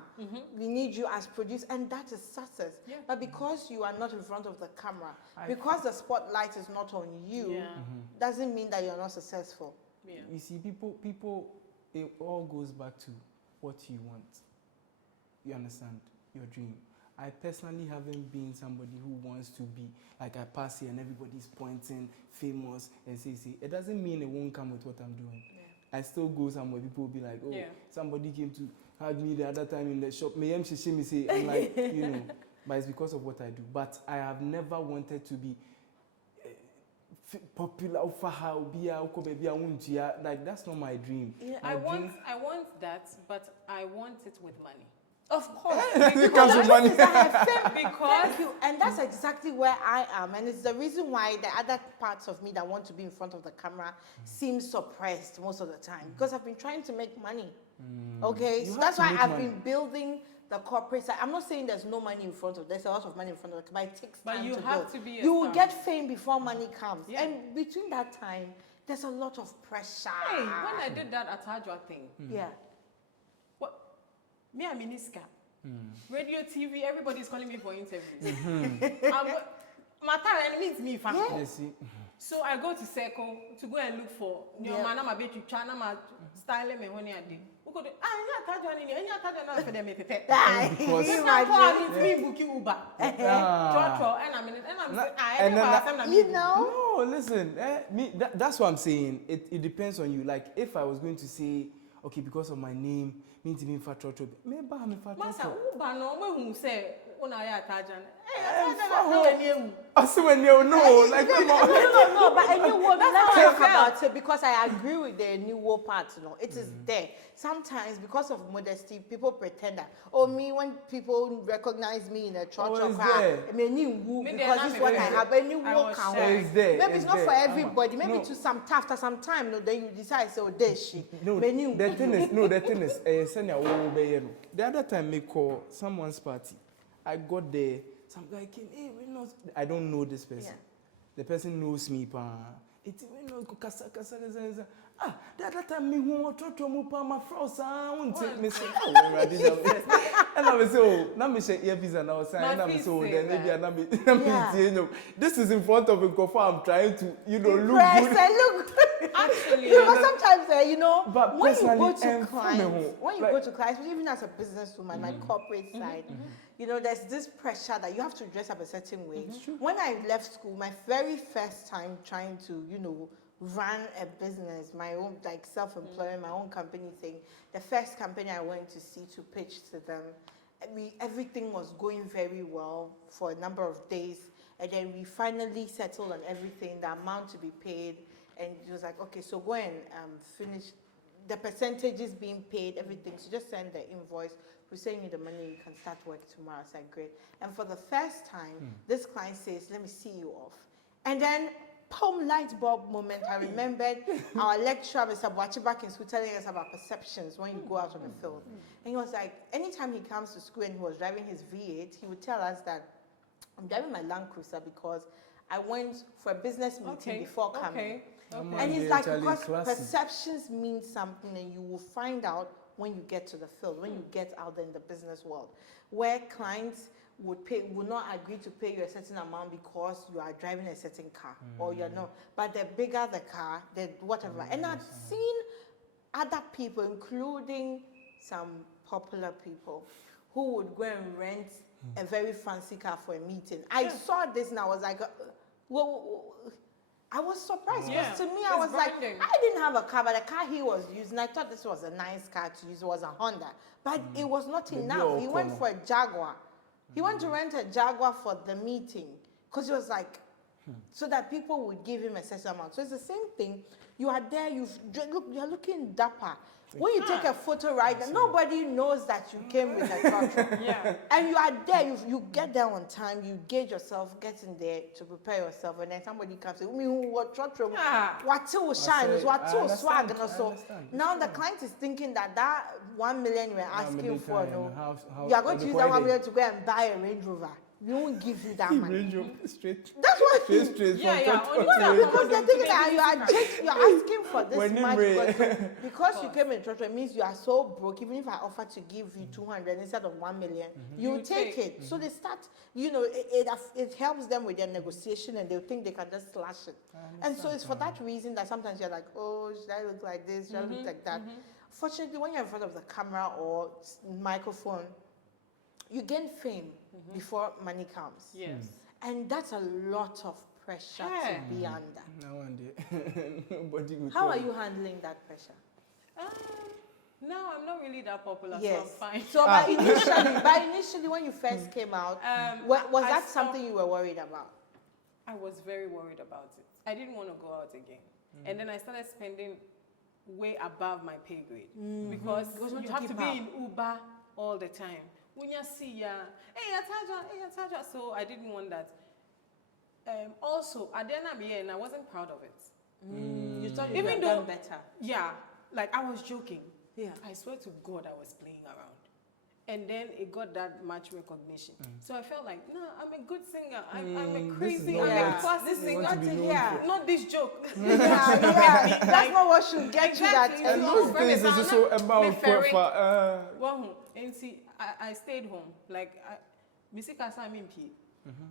we need you as producer, and that is success. But because you are not in front of the camera, because the spotlight is not on you, doesn't mean that you're not successful. You see, people, it all goes back to what you want. You understand? Your dream. I personally haven't been somebody who wants to be like I pass here and everybody's pointing, famous, and say. It doesn't mean it won't come with what I'm doing. I still go somewhere, people will be like, oh, somebody came to hug me the other time in the shop. I'm like, you know, but it's because of what I do. But I have never wanted to be popular. Like, that's not my dream. Yeah, I want that, but I want it with money. Of course. It comes with money. Thank you. And that's exactly where I am. And it's the reason why the other parts of me that want to be in front of the camera seem suppressed most of the time. Because I've been trying to make money. Okay? So that's why I've been building the corporate side. I'm not saying there's no money in front of, there's a lot of money in front of it, but it takes time to build. But you have to be a You will get fame before money comes. And between that time, there's a lot of pressure. Hey, when I did that Atajwa thing, me and Miniska, radio, TV, everybody's calling me for interviews. My time means me, so I go to Circle to go and look for my baby channel, my style, me when I did. No, listen, that's what I'm saying. It depends on you. Like, if I was going to say, okay, because of my name, mean to be fat trotro. Maybe I'm a fat trotro. No, like, come on. No, but anyway, let's talk about it because I agree with the new war part. You know, it is there. Sometimes, because of modesty, people pretend that, me, when people recognize me in a church because this is what I have. Maybe it's not for everybody. Maybe to some after some time, then you decide, so there's she. The thing is, the other time, me call someone's party. I got there. Some guy came, hey, Reynolds. I don't know this person. Yeah. The person knows me, pa. It's Reynolds, the other time me who to my froze sound me say, and I was so now me say earpiece and I was saying, and I'm so then maybe this is in front of a coffee. I'm trying to, look good. Actually, sometimes, but when you go to clients, even as a businesswoman, my corporate side, there's this pressure that you have to dress up a certain way. When I left school, my very first time trying to, run a business, my own, like self-employment, my own company thing, the first company I went to see to pitch to them, everything was going very well for a number of days. And then we finally settled on everything, the amount to be paid. And it was like, okay, so go and finish the percentages being paid, everything. So just send the invoice. We're sending you the money, you can start work tomorrow. It's like, great. And for the first time, this client says, let me see you off. And then, light bulb moment, I remembered our lecturer, Mr. Boachi, back in school, telling us about perceptions when you go out on the field. And he was like, anytime he comes to school and he was driving his V8, he would tell us that, I'm driving my Land Cruiser because I went for a business meeting before coming. And he's like, because perceptions mean something, and you will find out when you get to the field, when you get out there in the business world, where clients would not agree to pay you a certain amount because you are driving a certain car or you're not. But the bigger the car, the whatever. And I've seen other people, including some popular people, who would go and rent a very fancy car for a meeting. I saw this and I was like, well, I was surprised because to me, I was like, I didn't have a car, but the car he was using, I thought this was a nice car to use. It was a Honda, but it was not enough. He went for a Jaguar. He went to rent a Jaguar for the meeting because he was like, so that people would give him a certain amount. So it's the same thing. You are there, you're looking dapper. When you take a photo right now, nobody knows that you came with a truck. And you are there, you get there on time, you gauge yourself, get in there to prepare yourself, and then somebody comes and what truck what till shine, what till swag, and also now the client is thinking that 1 million you were asking for, you are going to use that 1 million to go and buy a Range Rover. We won't give you that money. Range Rover straight. That's what. Straight. Because the thing is that you're asking for this much because you came in church. It means you are so broke. Even if I offer to give you 200 instead of 1 million, you take it. So they start. It helps them with their negotiation, and they think they can just slash it. And so it's for that reason that sometimes you're like, oh, should I look like this? Should I look like that? Fortunately, when you're in front of the camera or microphone, you gain fame before money comes. Yes. And that's a lot of pressure to be under. No one day. Nobody will How are you handling that pressure? Now I'm not really that popular, Yes. so I'm fine. So by initially when you first came out, was that something you were worried about? I was very worried about it. I didn't want to go out again. And then I started spending way above my pay grade. Because you have to be in Uber all the time. When you see hey, Ataja. So I didn't want that. Also, at the end of the year, and I wasn't proud of it. You thought you could have done better. Yeah, like I was joking. Yeah. I swear to God, I was playing around. And then it got that much recognition. So I felt like, no, I'm a good singer. I'm a crazy, I'm a classic singer. Not this joke. That's not what should get you that. And those things is also about well, and see, I stayed home. Like,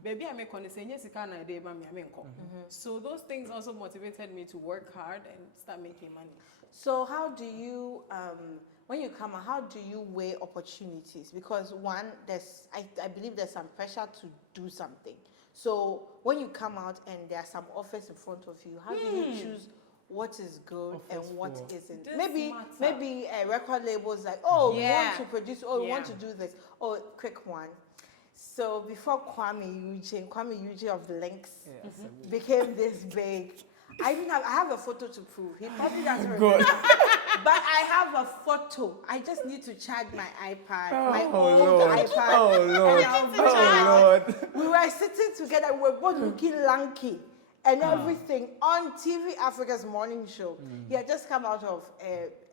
baby, I make so those things also motivated me to work hard and start making money. So how do you, when you come out, how do you weigh opportunities? Because one, I believe there's some pressure to do something. So when you come out and there are some offers in front of you, how do you choose what is good and what isn't? Maybe a record label's like, oh, we want to produce, we want to do this. Oh, quick one. So before Kwame Eugene of the Links became this big, I have a photo to prove. He probably doesn't remember. But I have a photo. I just need to charge my iPad, my old iPad. Oh Lord. We were sitting together, we were both looking lanky and everything on TV Africa's morning show. He had just come out of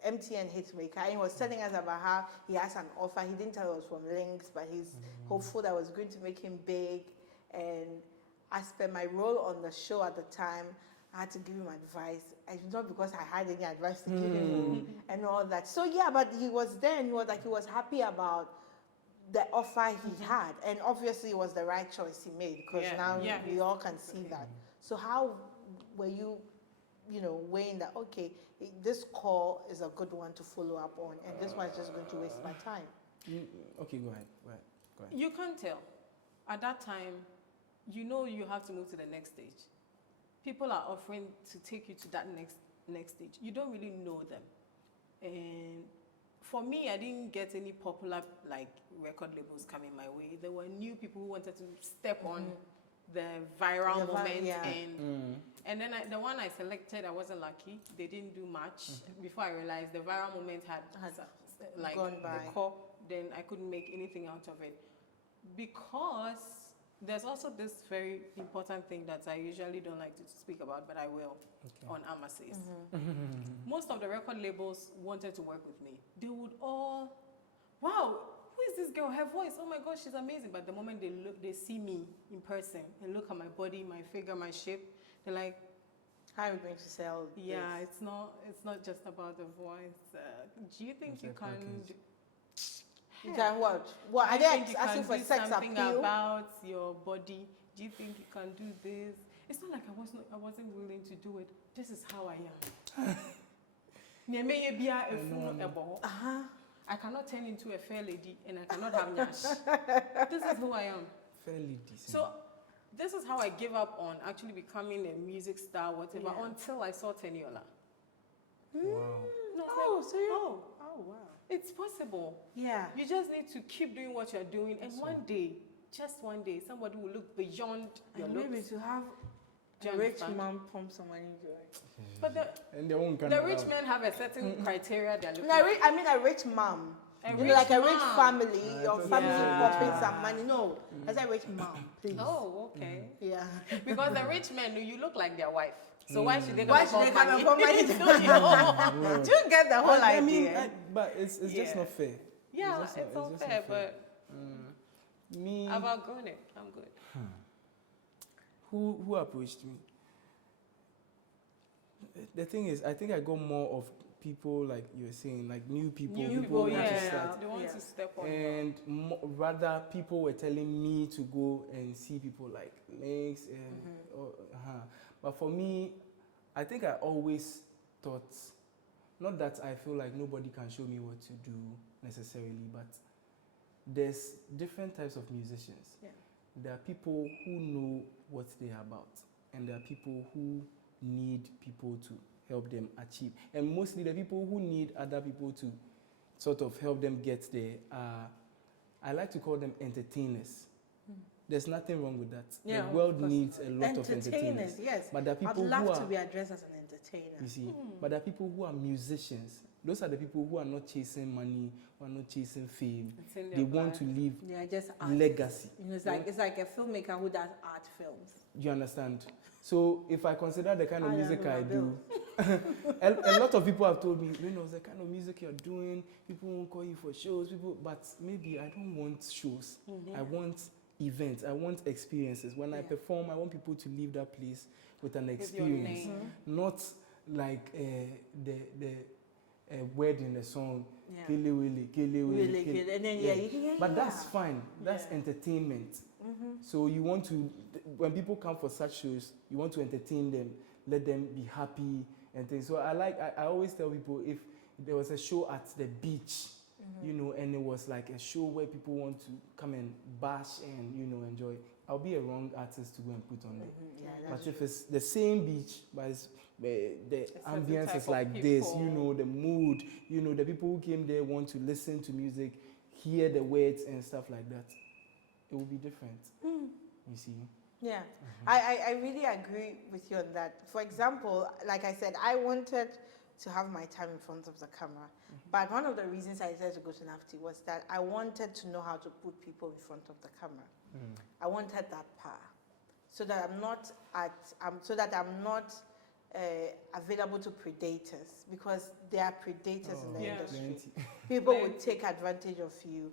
MTN Hitmaker and he was telling us about how he has an offer. He didn't tell us from Links, but he's hopeful that was going to make him big. And as per my role on the show at the time, I had to give him advice. It's not because I had any advice to give him and all that. So yeah, but he was there and he was happy about the offer he had. And obviously it was the right choice he made because now we all can see that. So how were you, weighing that, okay, this call is a good one to follow up on and this one is just going to waste my time? Okay, go ahead. You can't tell. At that time, you have to move to the next stage. People are offering to take you to that next stage. You don't really know them. And for me, I didn't get any popular record labels coming my way. There were new people who wanted to step on the viral moment. And then the one I selected, I wasn't lucky. They didn't do much. Before I realized the viral moment had gone by. The core, then I couldn't make anything out of it. Because there's also this very important thing that I usually don't like to speak about, but I will on AmaSays. Most of the record labels wanted to work with me. They would all, wow, who is this girl? Her voice, oh my gosh, she's amazing. But the moment they see me in person and look at my body, my figure, my shape, they're like, how are you going to sell this? Yeah, it's not just about the voice. Do you think you can? You can what? What are they asking for? Sex something appeal about your body? Do you think you can do this? It's not like I wasn't willing to do it. This is how I am. I cannot turn into a fair lady and I cannot have nyash. This is who I am. Fairly decent. So this is how I gave up on actually becoming a music star, whatever, until I saw Teniola. Wow. No, So you, oh, wow. it's possible. Yeah. You just need to keep doing what you're doing, and one day, just one day, somebody will look beyond your And looks. maybe to have Do you a rich understand? man pump some money into it. But And they won't the rich men have a certain criteria they're looking No, for. I mean a rich mom. A You know, rich like a rich mom. family, your family Yeah. pumping some money. No, as a rich mom, please. Oh, okay. Yeah. Because the rich men, you look like their wife. So why should they Why come should they and come pump and money? pump money? Yeah. Do you get the whole I idea? mean, but it's just Yeah. not fair. Yeah, just it's not- just unfair, not fair. but Me, I've outgrown it. I'm good. who approached me? The thing is, I think I got more of people like you were saying, like new people, New people people, who want to yeah. start. They want Yeah. to step on. And rather, people were telling me to go and see people like Links and But for me, I think I always thought, not that I feel like nobody can show me what to do necessarily, but there's different types of musicians. Yeah. There are people who know what they're about, and there are people who need people to help them achieve. And mostly the people who need other people to sort of help them get there are, I like to call them entertainers. There's nothing wrong with that. Yeah, The of world course. needs a lot of entertainers. Yes. But there are people I'd love who to are, be addressed as an entertainer. you see, but there are people who are musicians. Those are the people who are not chasing money, who are not chasing fame. It's in their They want blood. to leave Yeah, just art. legacy. You know, it's like a filmmaker who does art films. You understand? So if I consider the kind of music I do, Bill. a lot of people have told me, Reynolds, the kind of music you're doing, people won't call you for shows, but maybe I don't want shows. I want events, I want experiences. When I perform, I want people to leave that place with an With your experience, name. not like the word in the song, Yeah. Kele Wele, Kele Wele, Really Kele. good. And then, Yeah. yeah. But that's fine. That's Yeah. entertainment. So you want to, when people come for such shows, you want to entertain them, let them be happy and things. So I always tell people, if there was a show at the beach, you know, and it was like a show where people want to come and bash and, you know, enjoy, I'll be a wrong artist to go and put on there. Yeah, But that's if it's the same beach, but the certain ambience type is of like this, you people. know, the mood, you know, the people who came there want to listen to music, hear the words and stuff like that, it will be different. You see? Yeah, I really agree with you on that. For example, like I said, I wanted to have my time in front of the camera. But one of the reasons I decided to go to NAFTI was that I wanted to know how to put people in front of the camera. I wanted that power, so that I'm not available to predators, because there are predators in the Yeah. industry. People would take advantage of you.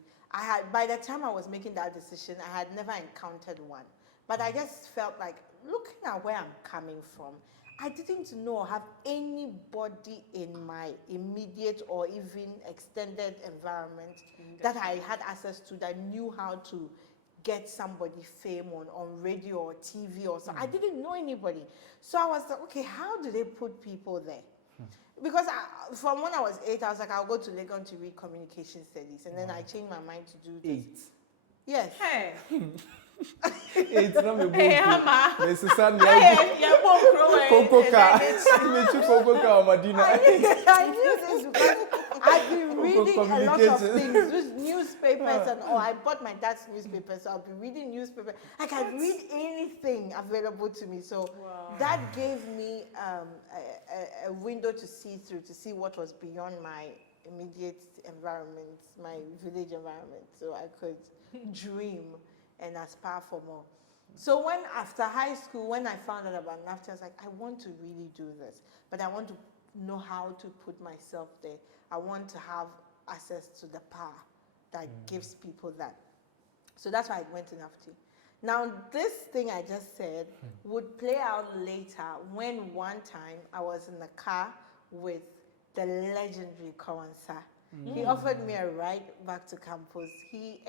By the time I was making that decision, I had never encountered one. But I just felt like, looking at where I'm coming from, I didn't know or have anybody in my immediate or even extended environment that I had access to that knew how to get somebody fame on radio or TV or something. I didn't know anybody. So I was like, okay, how do they put people there? Because from when I was 8, I was like, I'll go to Legon to read communication studies. And then I changed my mind to do this. 8. Yes. Hey, It's not a hey, book. Ama. There's a son Hey, you're both growing. Coco car. Coco car, Madina. I knew this because I've been reading a lot of communication. things, just newspapers and all. I bought my dad's newspaper, so I'll be reading newspaper. I can read anything available to me. So that gave me a window to see through, to see what was beyond my immediate environment, my village environment. So I could dream and aspire for more. So when after high school, when I found out about NAFTA, I was like, I want to really do this, but I want to know how to put myself there. I want to have access to the power that gives people that. So that's why I went to NAFTA. Now, this thing I just said would play out later when one time I was in the car with the legendary Kawansa. He offered me a ride back to campus. He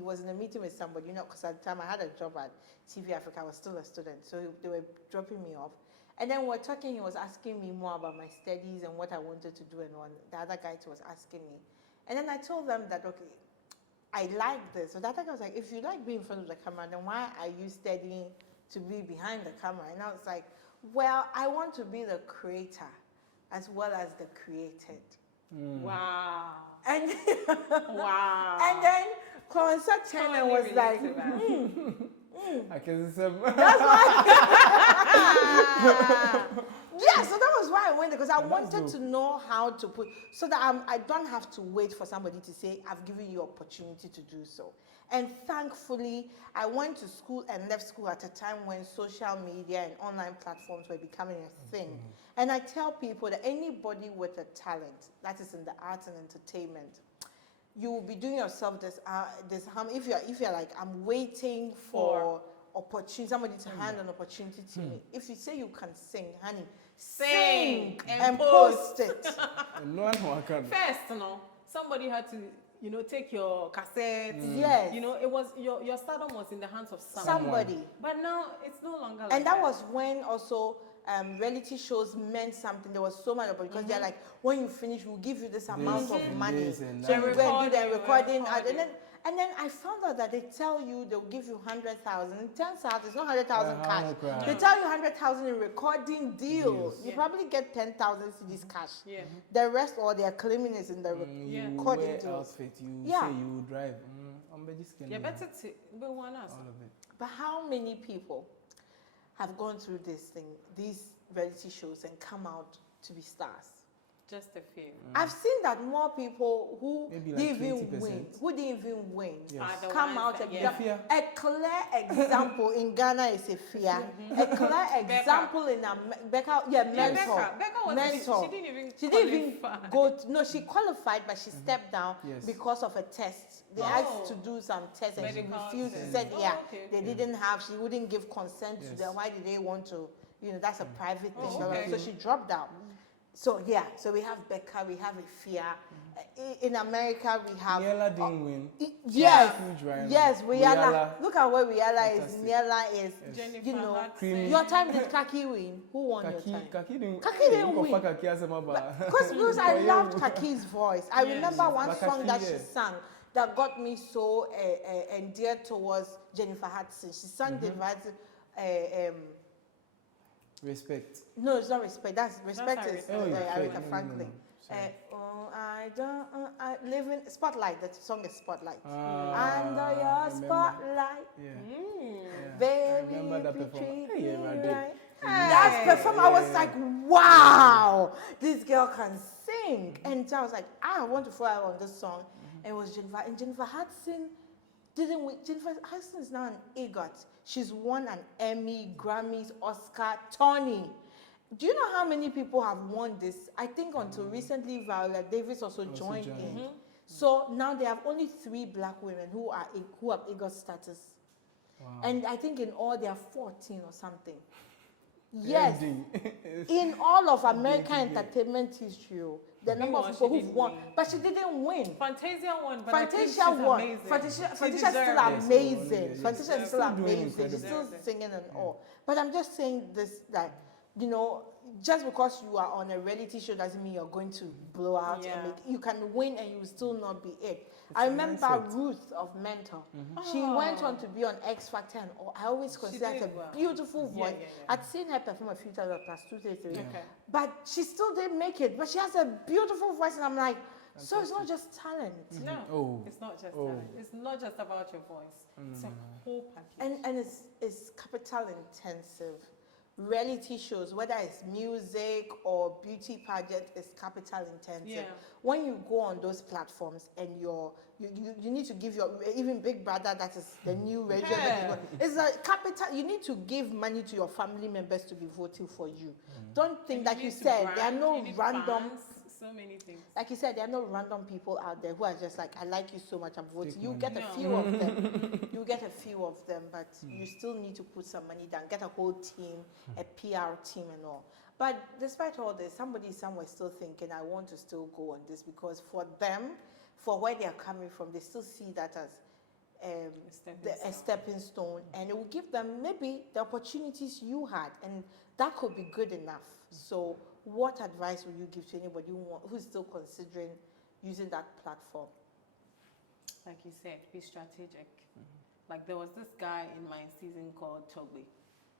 was in a meeting with somebody, you know, because at the time I had a job at TV Africa. I was still a student, so they were dropping me off. And then we're talking, he was asking me more about my studies and what I wanted to do and all. The other guy was asking me. And then I told them that, okay, I like this. So that time I was like, if you like being in front of the camera, then why are you studying to be behind the camera? And I was like, well, I want to be the creator as well as the created. Wow. And Wow. and then concert China was Totally like, relate to I can say that's why. Yeah, so that was why I went there, because I wanted to know how to put, so that I don't have to wait for somebody to say, I've given you opportunity to do so. And thankfully, I went to school and left school at a time when social media and online platforms were becoming a thing. And I tell people that anybody with a talent, that is in the arts and entertainment, you will be doing yourself this harm if you're like, I'm waiting for opportunity, somebody to hand an opportunity to me. If you say you can sing, honey, sing and post it. no one can. First, somebody had to, take your cassette. Yes. It was your stardom was in the hands of Somebody. But now it's no longer like And that was when also reality shows meant something. There was so much about, because they're like, when you finish, we'll give you this amount of money. So you go and do the recording. And then I found out that they tell you they'll give you 100,000. It turns out it's not 100,000 cash. They tell you 100,000 in recording deals. You probably get 10,000 CDs cash. Yeah. The rest, or they're claiming, is in the recording wear deals. outfit, you say you drive. Yeah, better to be one else. All of it. But how many people have gone through this thing, these reality shows, and come out to be stars? Just a few. I've seen that more people who Maybe didn't like even 20%. win, Yes. Are the come ones out that- and yeah. a clear example in Ghana is Efia. A clear example in Becca, mentor. Becca was mentor. She didn't even qualify. Go to, no, she qualified, but she stepped down Yes. because of a test. They asked to do some tests and she Medical refused. She test. said, they Yeah. didn't have, she wouldn't give consent to Yes. them. Why did they want to, that's a private thing. okay. So she dropped out. So so we have Becca, we have Efia. In America, we have Niela didn't win. Yes, Huge rival. yes, Rihanna. Rihanna. Look at where Rihanna is. Fantastic. Niela is. Jennifer Hudson. Creamy. Your time did Kaki win? Who won your time? Kaki didn't win. Because I loved Kaki's voice. I remember one But song Kaki, that she sang that got me so endeared towards Jennifer Hudson. She sang Jennifer Hudson. Respect. No, it's not respect. Respect is Aretha No, Franklin. Sorry. I live in Spotlight. The song is Spotlight. I Under your remember. spotlight, Yeah. baby, I remember that you performance. treat Hey, me Radhe. right. That performance, I was like, wow, this girl can sing. And so I was like, I want to follow her on this song. And it was Jennifer. And Jennifer Hudson didn't win. Jennifer Hudson is now an EGOT. She's won an Emmy, Grammys, Oscar, Tony. Do you know how many people have won this? I think until recently, Viola Davis also joined in. So now they have only 3 black women who have EGOT status. Wow. And I think in all they are 14 or something. Yes. Ending. In all of American entertainment history, the number of people who've won. win. But she didn't win. Fantasia won, but I think she's Fantasia won. amazing. Fantasia is deserves still it. amazing. Yes. Fantasia is still Still doing amazing. She's incredible. still singing and all. But I'm just saying this, that, just because you are on a reality show doesn't mean you're going to blow out. Yeah. And you can win and you will still not be it. I remember mindset. Ruth of Mentor. She went on to be on X Factor, and I always consider her did a well. beautiful Yeah, voice. yeah, yeah. I'd seen her perform a few times at Plus 233. Okay. But she still didn't make it. But she has a beautiful voice, and I'm like, so it's not just talent. No, Oh. it's not just Oh. that. It's not just about your voice. It's a whole package. And it's capital intensive. Reality shows, whether it's music or beauty pageant, is capital intensive. Yeah. When you go on those platforms and you need to give your, even Big Brother, that is the new radio. Yeah. It's a capital. You need to give money to your family members to be voting for you. Don't think, And like you need to said, there are brand, no you need random. fans, so many things. Like you said, there are no random people out there who are just like, I like you so much, I'm voting. Take You money. get a No. few of them. You get a few of them, but you still need to put some money down, get a whole team, a PR team and all. But despite all this, somebody somewhere still thinking, I want to still go on this, because for them, for where they are coming from, they still see that as a stepping stone, and it will give them maybe the opportunities you had, and that could be good enough. So what advice will you give to anybody who's still considering using that platform? Like you said, be strategic. Like there was this guy in my season called Togbe,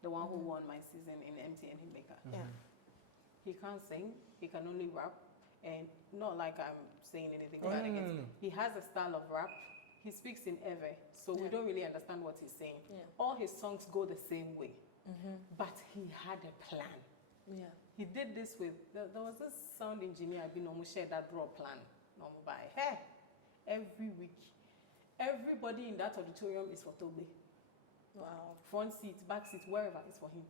the one who won my season in MTN Hitmaker. Yeah. He can't sing, he can only rap, and not like I'm saying anything bad against him. He has a style of rap. He speaks in Ewe, so we don't really understand what he's saying. Yeah. All his songs go the same way, but he had a plan. Yeah. He did this with, there was this sound engineer, I've been almost shared that draw plan. Hey, every week, everybody in that auditorium is for Tobe. Wow. Front seat, back seat, wherever is for him.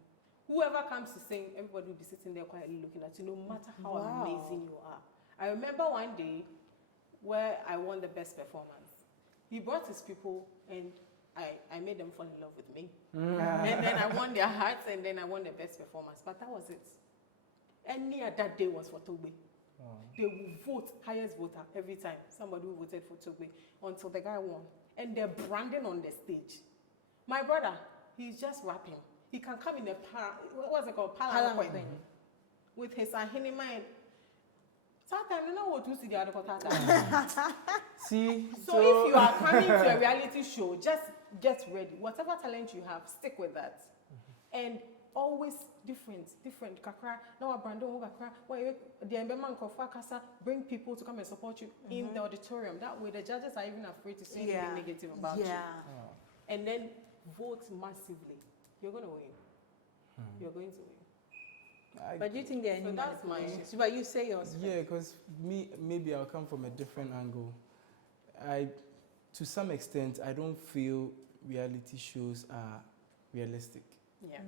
Whoever comes to sing, everybody will be sitting there quietly looking at you, no matter how amazing you are. I remember one day where I won the best performance. He brought his people and I made them fall in love with me. And then I won their hearts and then I won the best performance. But that was it. Any other day was for Tobe. They will vote, highest voter every time. Somebody who voted for Tobe until the guy won. And they're branding on the stage. My brother, he's just rapping. He can come in a what's it called? Palanquin. With his ahinima and sometimes you know what to see the other See? So if you are coming to a reality show, just get ready. Whatever talent you have, stick with that. And always different. Kakra, now Brando Kakra, the Embeman Kofakasa, bring people to come and support you in the auditorium. That way the judges are even afraid to say anything negative about you. And then vote massively. You're going to win. You're going to win. But do you think there are any manipulations? But you say yours. Yeah, because maybe I'll come from a different angle. To some extent, I don't feel reality shows are realistic. Yeah.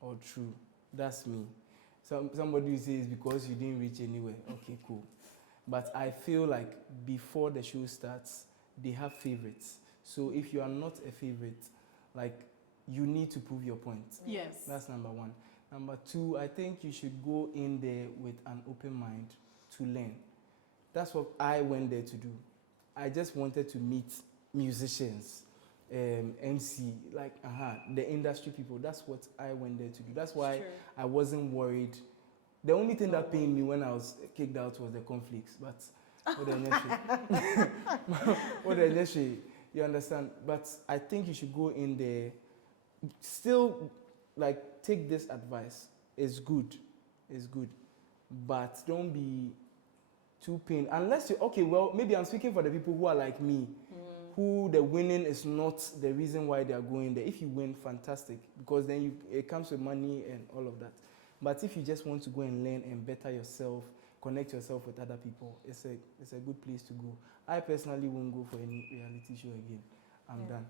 Or true. That's me. Somebody will say it's because you didn't reach anywhere. Okay, cool. But I feel like before the show starts, they have favorites. So if you are not a favorite, like, you need to prove your point. Yes. That's number one. Number two, I think you should go in there with an open mind to learn. That's what I went there to do. I just wanted to meet musicians, MC, like, the industry people. That's what I went there to do. That's why I wasn't worried. The only thing that pained me when I was kicked out was the conflicts. But what the industry, you understand? But I think you should go in there, still, like, take this advice. It's good. But don't be too pained. Unless you, okay, well, maybe I'm speaking for the people who are like me, who the winning is not the reason why they are going there. If you win, fantastic, because then it comes with money and all of that. But if you just want to go and learn and better yourself, connect yourself with other people, it's a good place to go. I personally won't go for any reality show again. I'm done.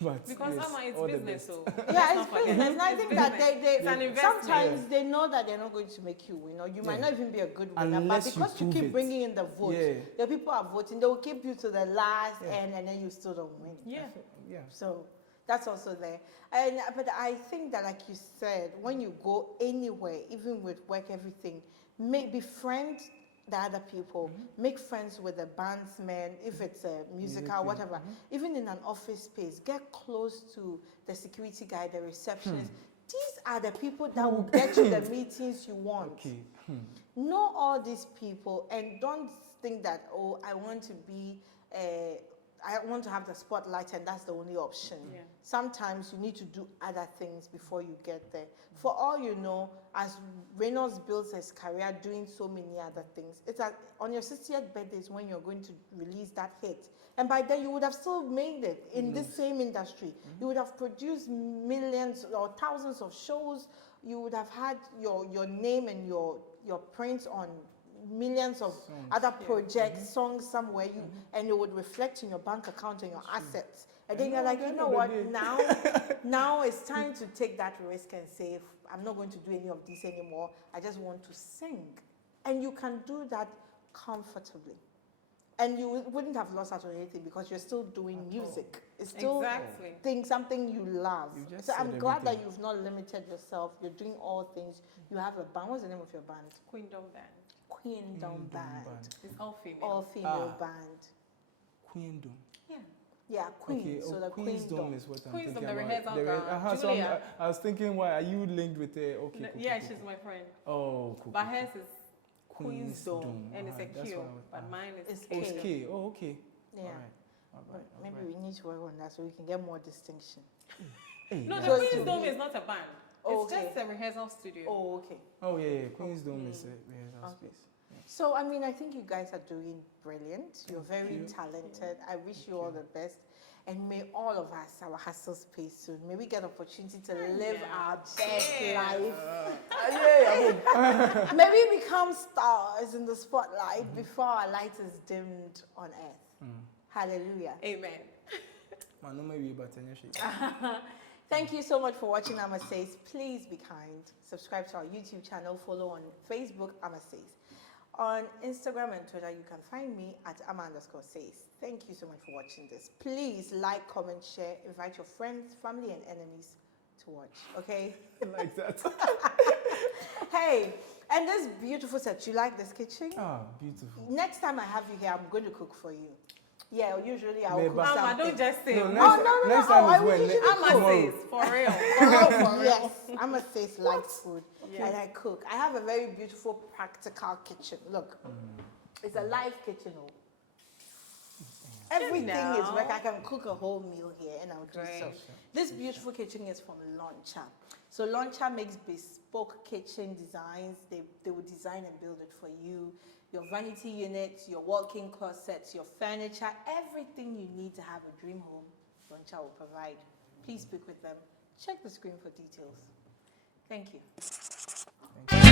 But because yes, it's business, so yeah, it's business. And I think that they sometimes they know that they're not going to make you win, or you might not even be a good winner. Unless but because you keep bringing in the votes, the people are voting, they will keep you to the last end, and then you still don't win. Yeah. So that's also there. But I think that, like you said, when you go anywhere, even with work, everything, befriend the other people, make friends with the bandsmen, if it's a musical, whatever. Even in an office space, get close to the security guy, the receptionist. These are the people that will get you the meetings you want. Know all these people and don't think that, oh, I want to have the spotlight and that's the only option. Sometimes you need to do other things before you get there. For all you know, as Reynolds builds his career doing so many other things, it's on your 60th birthday is when you're going to release that hit. And by then you would have still made it in this same industry. You would have produced millions or thousands of shows. You would have had your name and your prints on millions of other projects, songs somewhere, and it would reflect in your bank account and your assets. And then you're like, you know what, now it's time to take that risk and say, I'm not going to do any of this anymore. I just want to sing. And you can do that comfortably. And you wouldn't have lost out on anything because you're still doing music. It's still something you love. So I'm glad that you've not limited yourself. You're doing all things. You have a band. What's the name of your band? Queendom Band. Queendom Band. It's all female. All female band. Queendom. Yeah, Queen. Okay, so the Queendom is what I'm thinking the about. rehearsal ground. So I was thinking, why are you linked with the? Okay. She's my friend. Oh, cool. But hers is Queen's Dome, and it's a That's Q, what I was- but mine is It's Oh, it's K. K. Oh, okay. Yeah. All right. All But right. all maybe right. we need to work on that so we can get more distinction. Hey, No, the So Queen's to Dome be- is not a band. Oh, It's okay. just a rehearsal studio. Oh, okay. Oh, yeah. Queen's Dome is a rehearsal Okay. space. Yeah. So, I mean, I think you guys are doing brilliant. You're very you. talented. I wish Thank you all you. the best. And may all of us, our hustles pay soon. May we get opportunity to live our best life. Yeah. May we become stars in the spotlight before our light is dimmed on earth. Hallelujah. Amen. Man, no maybe but Thank you so much for watching AmaSays. Please be kind. Subscribe to our YouTube channel. Follow on Facebook, AmaSays. On Instagram and Twitter, you can find me at ama_says. Thank you so much for watching this. Please like, comment, share, invite your friends, family, and enemies to watch. Okay? like that. Hey, and this beautiful set. You like this kitchen? Ah, beautiful. Next time I have you here, I'm going to cook for you. Yeah, usually I'll Maybe. cook Ama, something. Don't just say. No, no, next no, time I is will when? usually AmaSays, for real. Yes, AmaSays likes food, Yeah. and I cook. I have a very beautiful, practical kitchen. Look, it's a live kitchen. Oh. Everything is now. work. I can cook a whole meal here, and I'll do so. Great. This beautiful kitchen is from Launcher. So Launcher makes bespoke kitchen designs. They will design and build it for you. Your vanity units, your walk-in closets, your furniture, everything you need to have a dream home, Launcher will provide. Please speak with them. Check the screen for details. Thank you. Thank you.